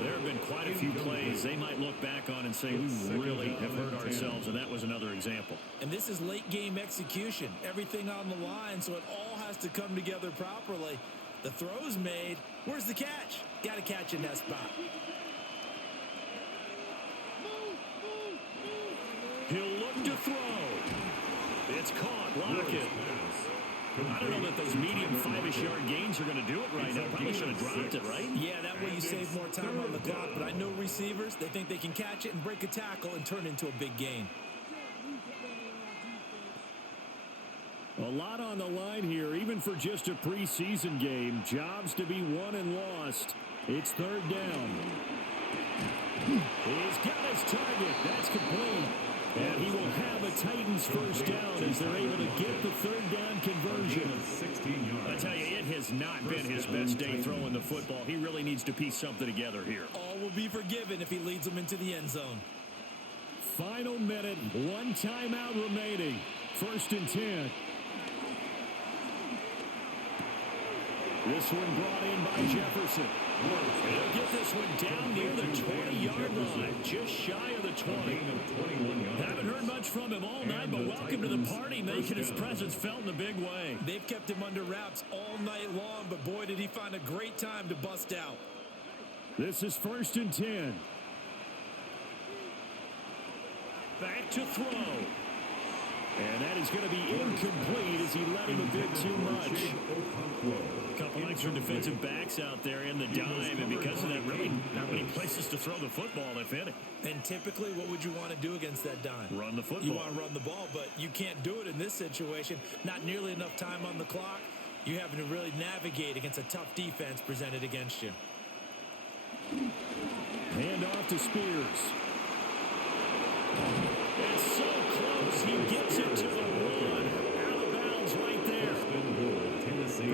There have been quite a few plays they might look back on and say, we really have hurt ourselves, and that was another example. And this is late game execution. Everything on the line, so it all has to come together properly. The throw's made. Where's the catch? Got to catch in that spot. He'll look to throw. It's caught. Block it. I don't know that those medium 5-ish yard gains are going to do it right now. Probably should have dropped it, right? Yeah, that way you save more time on the clock. But I know receivers, they think they can catch it and break a tackle and turn into a big gain. A lot on the line here, even for just a preseason game. Jobs to be won and lost. It's 3rd down. He's got his target. That's complete. And he will have a Titans first down as they're able to get the 3rd down conversion. I tell you, it has not been his best day throwing the football. He really needs to piece something together here. All will be forgiven if he leads them into the end zone. Final minute, 1 timeout remaining. 1st and 10. This one brought in by Jefferson. He'll get this one down near the 20-yard line, just shy of the 20. Haven't heard much from him all night, but welcome to the party, making his presence felt in a big way. They've kept him under wraps all night long, but boy, did he find a great time to bust out. This is 1st and 10. Back to throw. And that is going to be incomplete as he let him a bit too much. A couple extra defensive backs out there in the dime, and because of that, really not many places to throw the football, if any. And typically, what would you want to do against that dime? Run the football. You want to run the ball, but you can't do it in this situation. Not nearly enough time on the clock. You're having to really navigate against a tough defense presented against you. Hand off to Spears. It's so close. He gets it to the one. Out of bounds right there.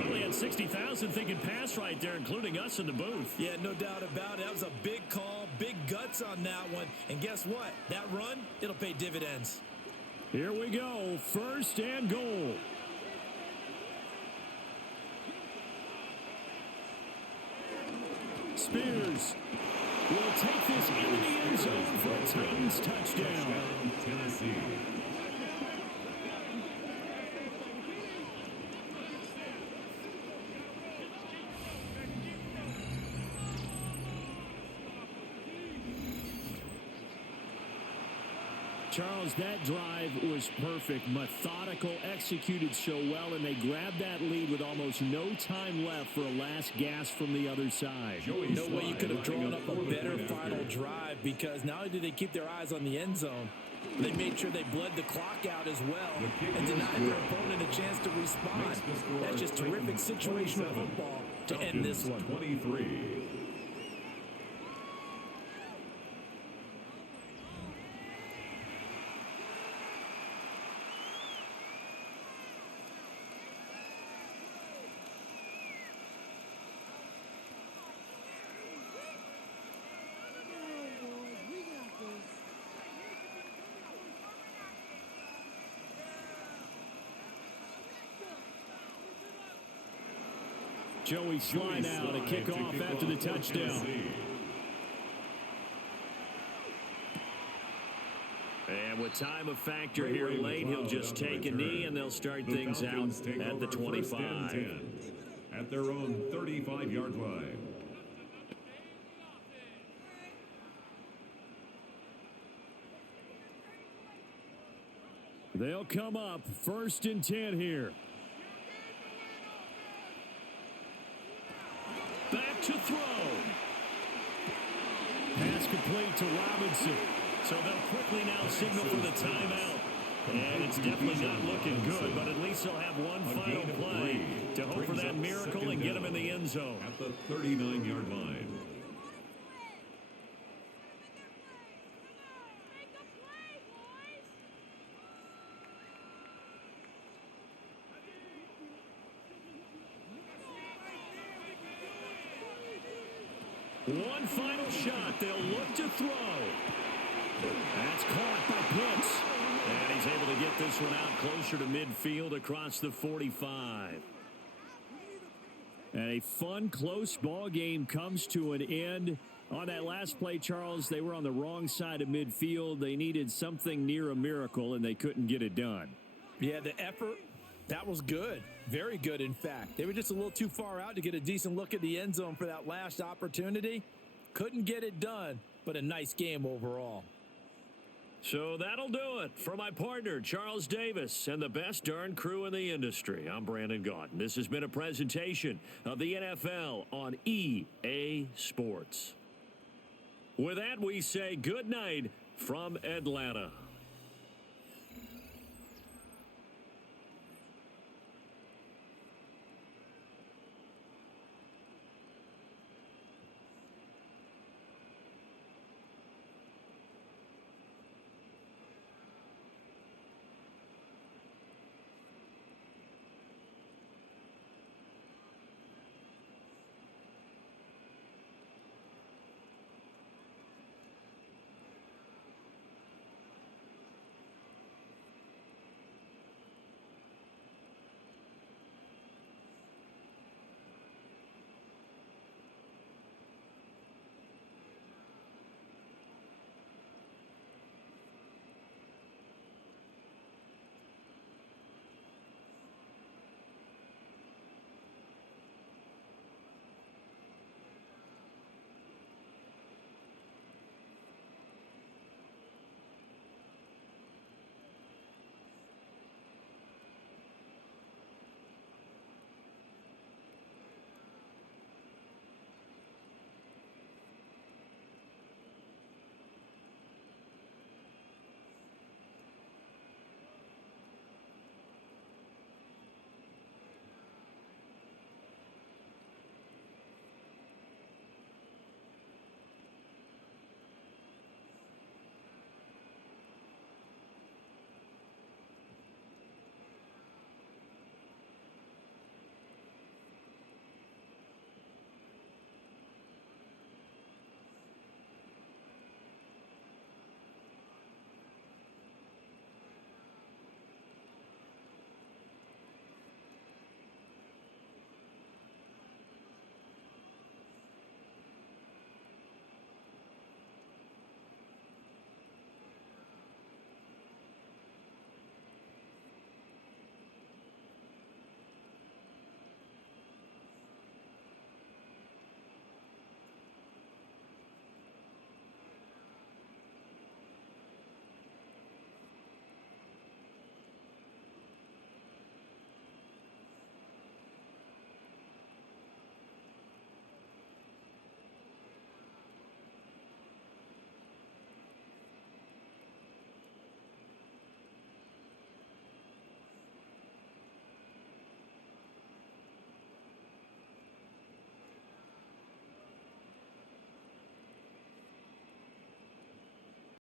Probably had 60,000 thinking pass right there, including us in the booth. Yeah, no doubt about it. That was a big call, big guts on that one. And guess what? That run, it'll pay dividends. Here we go. 1st and goal. Spears will take this into the end zone for a Titans touchdown. Tennessee. Charles, that drive was perfect, methodical, executed so well, and they grabbed that lead with almost no time left for a last gasp from the other side. No way you could have drawn up a better final drive, because not only did they keep their eyes on the end zone, they made sure they bled the clock out as well and denied their opponent a chance to respond. That's just terrific situational football to end this one. 23. Joey slide out to kick off after the touchdown. And with time a factor here late, he'll just take a knee and they'll start things out at the 25. at their own 35-yard line. They'll come up 1st and 10 here. Back to throw. Pass complete to Robinson. So they'll quickly now signal for the timeout. And it's definitely not looking good, but at least they'll have one final play to hope for that miracle and get them in the end zone. At the 39-yard line. One final shot. They'll look to throw. That's caught by Pitts. And he's able to get this one out closer to midfield across the 45. And a fun, close ball game comes to an end. On that last play, Charles, they were on the wrong side of midfield. They needed something near a miracle, and they couldn't get it done. Yeah, the effort, that was good. Very good, in fact. They were just a little too far out to get a decent look at the end zone for that last opportunity. Couldn't get it done, but a nice game overall. So that'll do it for my partner, Charles Davis, and the best darn crew in the industry. I'm Brandon Gaudin. This has been a presentation of the NFL on EA Sports. With that, we say good night from Atlanta.